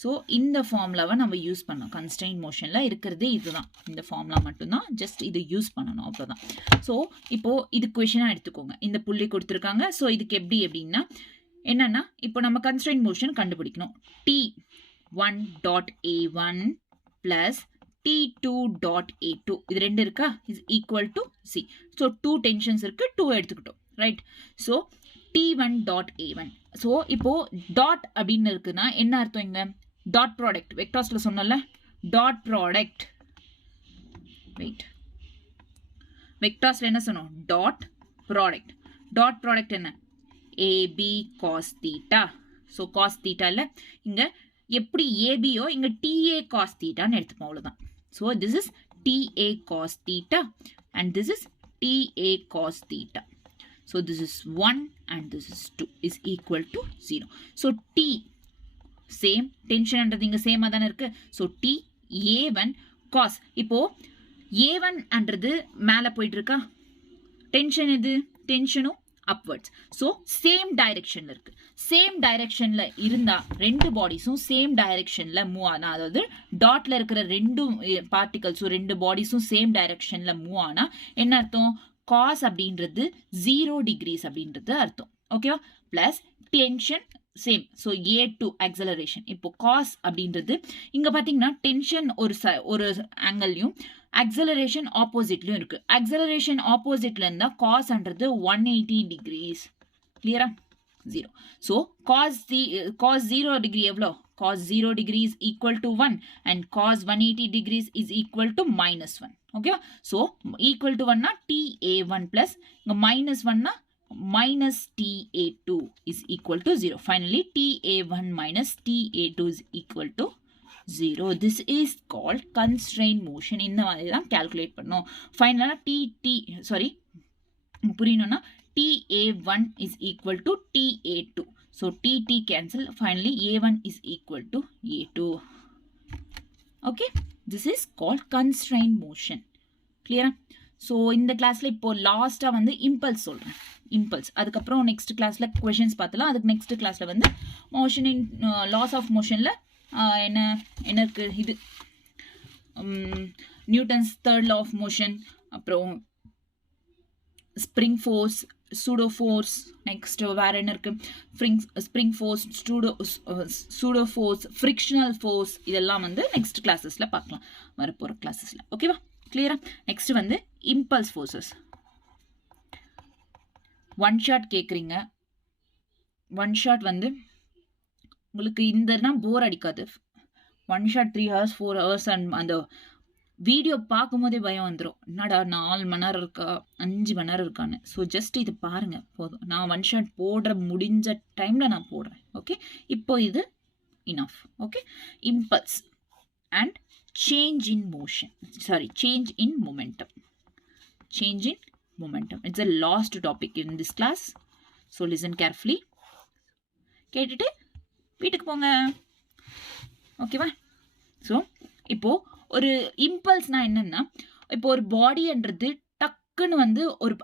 so இந்த ஃபார்முலாவை நம்ம use பண்ணோம். Constraint மோஷனில் இருக்கிறதே இதுதான், இந்த ஃபார்முலா மட்டும்தான், ஜஸ்ட் இது யூஸ் பண்ணணும் அவ்வளோதான். ஸோ இப்போது இது கொஷனாக எடுத்துக்கோங்க, இந்த புள்ளி கொடுத்துருக்காங்க. ஸோ இதுக்கு எப்படின்னா என்னன்னா, இப்போ நம்ம கன்ஸ்ட்ரெயின் மோஷன் கண்டுபிடிக்கணும். t1 dot a1 plus t2 dot a2 இது ரெண்டு இருக்கா, is equal to C. So 2 tensions இருக்கு, 2 எடுத்துக்கிட்டோம், right? So t1 dot a1. So இப்போ டாட் அப்படின்னு இருக்குன்னா என்ன அர்த்தம்? இங்க டாட் ப்ராடக்ட், வெக்டார்ஸ்ல சொன்னல டாட் ப்ராடக்ட். வெயிட், வெக்டார்ஸ்ல என்ன சொன்னோம்? Dot product. டாட் ப்ராடக்ட் என்ன? AB cos theta. So cos தீட்டாவில் இங்கே எப்படி ஏபியோ இங்கே டிஏ காஸ் தீட்டான்னு எடுத்துப்போம், அவ்வளோதான். So this is DA cos theta and this is DA cos theta. So this is 1 and this is 2 is equal to 0. So T same tension அன்றது இங்க சேமா தானே இருக்கு. So T A1 cos. இப்போ A1 அன்றது மேல போயிட்டு இருக்கா, டென்ஷன் எது, டென்ஷனும் upwards. So same directionல இருக்கு. சேம் டைரக்ஷன்ல இருந்தா ரெண்டு பாடிஸும் சேம் டைரக்ஷன்ல மூவ் ஆனா, அதாவது டாட்ல இருக்கிற ரெண்டு பார்ட்டிகல்ஸும் ரெண்டு பாடிஸும் சேம் டைரக்ஷன்ல மூவ் ஆனா என்ன அர்த்தம், காஸ் அப்படின்றது 0 டிகிரிஸ் அப்படின்றது அர்த்தம். ஓகேவா? Plus tension same. So A2 acceleration. இப்போ காஸ் அப்படின்றது இங்க பாத்தீங்கன்னா டென்ஷன் ஒரு ஆங்கிள்லையும் ஆக்சலரேஷன் ஆப்போசிட்லயும் இருக்கு. ஆக்சலரேஷன் ஆப்போசிட்ல இருந்தா காஸ்ன்றது 180 டிகிரிஸ். கிளியரா? 0. ஸோ காஸ் 0 டிகிரி எவ்வளோ, cos 0 degrees equal to 1 and cos 180 degrees is equal to -1. Okay, so equal to 1 na ta1 plus minus 1 na minus ta2 is equal to 0. Finally ta1 minus ta2 is equal to 0. This is called constraint motion. இந்த மாதிரி தான் calculate பண்ணோம். Finally புரியணும்னா ta1 is equal to ta2. So T cancel. Finally A1 is equal to A2. Okay, this is called constraint motion. Clear? So in the classல இப்போ லாஸ்டா வந்து impulse சொல்றேன். impulse அதுக்கப்புறம் next classல questions பார்த்தலாம். அதுக்கு next classல வந்து motion in laws of motionல என்ன இருக்கு, இது Newton's third law of motion, அப்புறம் spring force, pseudo force, next வேற என்ன இருக்கு, spring force, pseudo force, frictional force, இதெல்லாம் வந்து next classesல பார்க்கலாம், வரப்போற classesல. ஓகேவா? கிளியரா? நெக்ஸ்ட் வந்து impulse forces. ஒன் ஷாட் கேக்குறீங்க. ஒன் ஷாட் வந்து உங்களுக்கு இந்தனா போர் அடிக்காது. One shot 3 hours 4 hours and அந்த வீடியோ பார்க்கும்போதே பயம் வந்துடும், என்னடா 4 மணி நேரம் இருக்கா 5 மணி நேரம் இருக்கான்னு. ஸோ ஜஸ்ட் இது பாருங்க போதும். நான் ஒன் ஷாட் முடிஞ்ச டைம்ல நான் போடுறேன். ஓகே, இப்போ இது enough. Okay, impulse and change in motion, change in momentum. Change in momentum, it's a last topic in this class, so listen carefully. கேட்டுட்டு வீட்டுக்கு போங்க. ஓகேவா? ஸோ இப்போ ஒரு இம்பல்ஸ்னா என்னன்னா, இப்போ ஒரு பாடின்றது டக்குன்னு வந்து ஒரு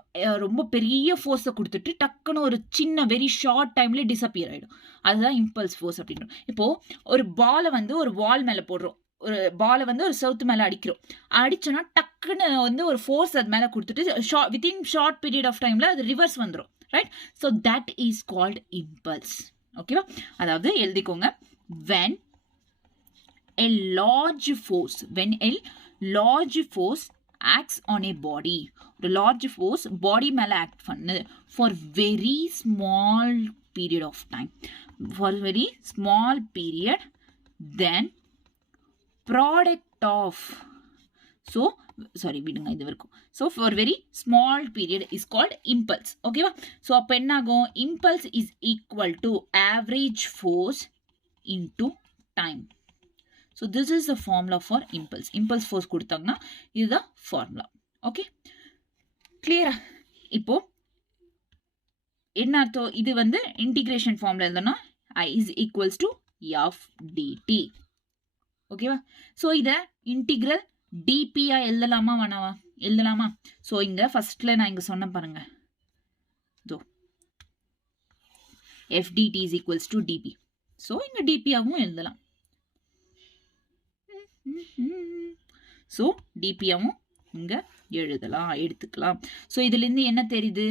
ரொம்ப பெரிய ஃபோர்ஸை கொடுத்துட்டு டக்குன்னு ஒரு சின்ன வெரி ஷார்ட் டைம்ல டிஸப்பியர் ஆயிடும். அதுதான் இம்பல்ஸ் ஃபோர்ஸ் அப்படின்றோம். இப்போ ஒரு பாலை வந்து ஒரு வால் மேல போடுறோம், ஒரு பாலை வந்து ஒரு செவுத்து மேல அடிக்கிறோம். அடிச்சோன்னா டக்குன்னு வந்து ஒரு ஃபோர்ஸ் அது மேல கொடுத்துட்டு வித்தின் ஷார்ட் பீரியட் ஆஃப் டைம்ல அது ரிவர்ஸ் வந்துடும். Right? So that is called impulse. ஓகேவா? அதாவது எழுதிக்கோங்க, when a large force acts on a body, ஒரு large force body மேல act பண்ணு for very small period of time, for very small period, then product of, so sorry விடுங்க இது வரைக்கும். so for very small period is called impulse. ஓகேவா? so அப்ப என்ன ஆகும், impulse is equal to average force into time. So this is the formula for impulse. Impulse force கொடுத்தாங்கன்னா இதுதான் formula. Okay, கிளியரா? இப்போ என்ன அர்த்தம், இது வந்து இன்டிகிரேஷன் ஃபார்ம்ல எழுதனா I is equals to f dt. ஓகேவா? ஸோ இதை இன்டிகிரல் டிபியா எழுதலாமா வேணாவா? எழுதலாமா? ஸோ இங்க ஃபர்ஸ்ட்ல நான் இங்க சொன்ன பாருங்க, f dt is equals to dp. So இங்க டிபியாவும் எழுதலாம். ஸோ டிபியாவும் இங்க எழுதலாம், எடுத்துக்கலாம். ஸோ இதுல இருந்து என்ன தெரியுது,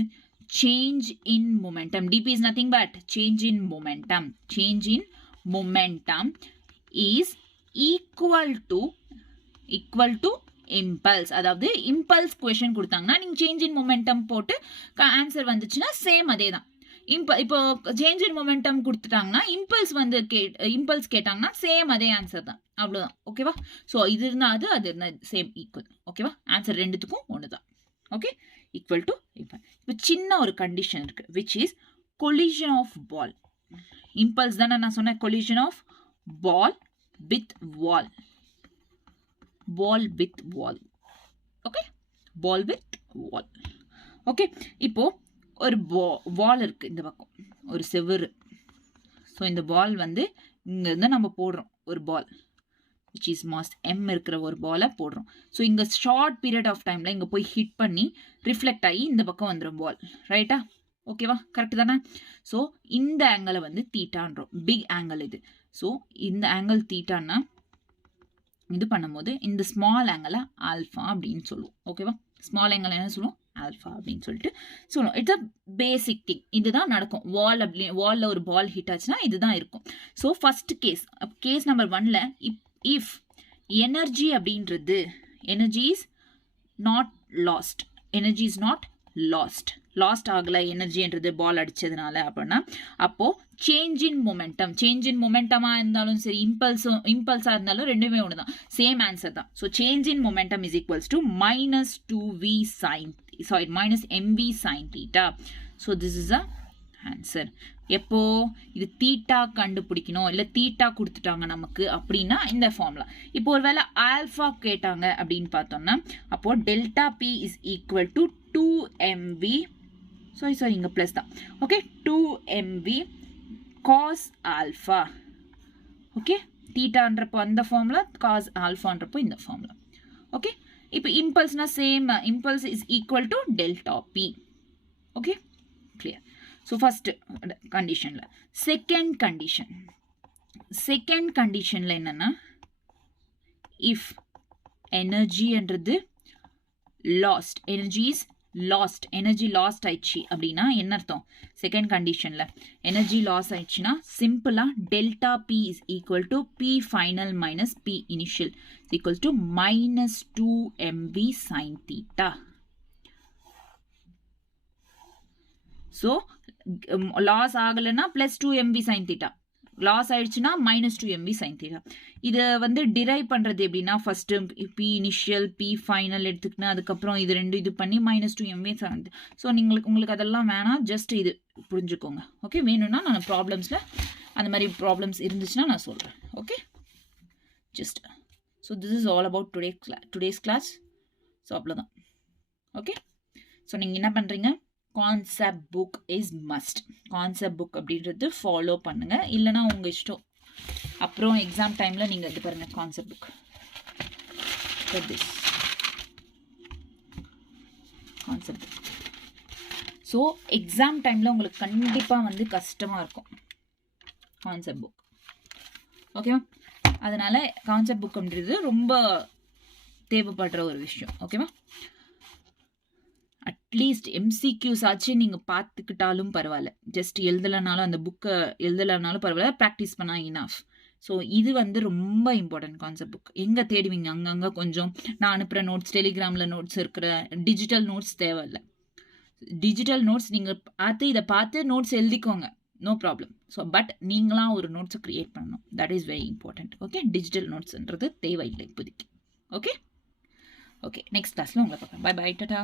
change in momentum. DP is nothing but change in momentum. Change in momentum is equal to impulse. அதாவது இம்பல்ஸ் கொஸ்டின் கொடுத்தாங்கன்னா நீங்க சேஞ்ச் இன் மொமெண்டம் போட்டு ஆன்சர் வந்துச்சுன்னா சேம் அதே தான். இப்போ சேஞ்ச் இன் மொமெண்டம் கொடுத்துட்டாங்கன்னா இம்பல்ஸ் கேட்டாங்கன்னா சேம் அதே ஆன்சர் தான், அவ்வளவுதான். ஓகேவா? ஸோ இது இருந்தா அது இருந்தா சேம் ஈக்குவல். ஓகேவா? ஆன்சர் ரெண்டுத்துக்கும் ஒன்று தான். Okay, equal to impulse. இப்போ சின்ன ஒரு கண்டிஷன் இருக்கு, which is collision of ball. Impulse தானே நான் சொன்னேன், collision of ball with wall. Ball with wall. Okay? Ball with wall. Okay? இப்போ ஒரு வால் இருக்கு இந்த பக்கம், ஒரு செவுரு. ஸோ இந்த பால் வந்து இங்கேருந்து நம்ம போடுறோம் ஒரு பால், which is mass m இருக்கிற ஒரு பாலை போடுறோம். ஸோ இங்கே ஷார்ட் பீரியட் ஆஃப் டைமில் இங்கே போய் ஹிட் பண்ணி ரிஃப்ளெக்ட் ஆகி இந்த பக்கம் வந்துடும் பால். ரைட்டா? ஓகேவா? கரெக்டு தானே? ஸோ இந்த ஆங்கிளை வந்து தீட்டான்றோம், பிக் ஆங்கிள் இது. ஸோ இந்த ஆங்கிள் தீட்டான்னா இது பண்ணும்போது இந்த ஸ்மால் ஆங்கிளை ஆல்ஃபா அப்படின்னு சொல்லுவோம். ஓகேவா? ஸ்மால் ஆங்கிள் என்ன சொல்லுவோம்? ஆல்ஃபா அப்படின்னு சொல்லிட்டு சொல்லுவோம். It's a basic thing. இதுதான் நடக்கும். வாலில் ஒரு பால் ஹிட் ஆச்சுன்னா இதுதான் இருக்கும். ஸோ ஃபர்ஸ்ட் கேஸ் நம்பர் 1ல இஃப் எனர்ஜி அப்படின்றது energy is not lost, energy is not lost ஆகலை எனர்ஜின்றது பால் அடிச்சதுனால அப்படின்னா, அப்போ சேஞ்ச் இன் மொமெண்டமாக இருந்தாலும் சரி, இம்பல்ஸாக இருந்தாலும் ரெண்டுமே ஒன்று தான், சேம் ஆன்சர் தான். So change in momentum is equals to minus mv sin theta. So this is a answer. எப்போ இது தீட்டா கண்டுபிடிக்கணும், இல்லை தீட்டா கொடுத்துட்டாங்க நமக்கு அப்படின்னா இந்த ஃபார்முலா. இப்போ ஒரு வேளை ஆல்ஃபா கேட்டாங்க அப்படின்னு பார்த்தோம்னா, அப்போ delta P is equal to 2mv, sorry இங்கே ப்ளஸ் தான். Okay, 2mv cos alpha. Okay, தீட்டான்றப்போ அந்த ஃபார்முலா, காஸ் ஆல்ஃபான்றப்போ இந்த ஃபார்முலா. ஓகே, இப்போ இம்பல்ஸ்னா same, impulse is equal to delta P. Okay, clear. So first கண்டிஷனில். செகண்ட் கண்டிஷனில் என்னென்னா, இஃப் எனர்ஜின்றது லாஸ்ட், எனர்ஜி லாஸ்ட் ஆயிடுச்சு அப்படின்னா என்ன அர்த்தம்? செகண்ட் கண்டிஷனில் எனர்ஜி லாஸ் ஆயிடுச்சுன்னா சிம்பிளாக delta P is equal to P final minus P initial equal to -2mv sin theta. So loss ஆகலைன்னா +2mv sin theta, லாஸ் ஆயிடுச்சுன்னா -2mv sin theta. இதை வந்து டிரைவ் பண்ணுறது எப்படின்னா, first P initial P final எடுத்துக்கினா அதுக்கப்புறம் இது ரெண்டு இது பண்ணி -2mv sin theta. ஸோ உங்களுக்கு அதெல்லாம் வேணாம், ஜஸ்ட் இது புரிஞ்சுக்கோங்க. ஓகே, வேணும்னா நான் ப்ராப்ளம்ஸில் அந்த மாதிரி ப்ராப்ளம்ஸ் இருந்துச்சுன்னா நான் சொல்கிறேன். Okay, just so this is all about today's class. So அவ்வளோதான். ஓகே, ஸோ நீங்கள் என்ன பண்ணுறீங்க, concept book is must. Concept book அப்படின்றது ஃபாலோ பண்ணுங்க, இல்லைனா உங்கள் இஷ்டம். அப்புறம் எக்ஸாம் டைமில் நீங்கள் இது பாருங்கள், concept book this concept book. So exam டைமில் உங்களுக்கு கண்டிப்பாக வந்து கஷ்டமாக இருக்கும் கான்செப்ட் புக். ஓகேவா? அதனால் கான்செப்ட் புக் அப்படின்றது ரொம்ப தேவைப்படுற ஒரு விஷயம். ஓகேவா? அட்லீஸ்ட் எம்சிக்யூஸ் ஆச்சு நீங்கள் பார்த்துக்கிட்டாலும் பரவாயில்ல, ஜஸ்ட் எழுதலைனாலும் அந்த புக்கை எழுதலைனாலும் பரவாயில்ல, ப்ராக்டிஸ் பண்ணால் இனாஃப். ஸோ இது வந்து ரொம்ப இம்பார்ட்டன்ட் கான்செப்ட் புக். எங்கே தேடுவீங்க? அங்கங்கே கொஞ்சம் நான் அனுப்புகிற நோட்ஸ், டெலிகிராமில் நோட்ஸ் இருக்கிற டிஜிட்டல் நோட்ஸ் தேவையில்லை. டிஜிட்டல் நோட்ஸ் நீங்கள் இதை பார்த்து நோட்ஸ் எழுதிக்கோங்க, நோ ப்ராப்ளம். ஸோ பட் நீங்களாம் ஒரு நோட்ஸை க்ரியேட் பண்ணணும், that is very important. Okay, digital நோட்ஸ்ன்றது தேவையில்லை இப்போதைக்கு. ஓகே, நெக்ஸ்ட் கிளாஸில் உங்களை பார்க்குறேன். பை, டாடா.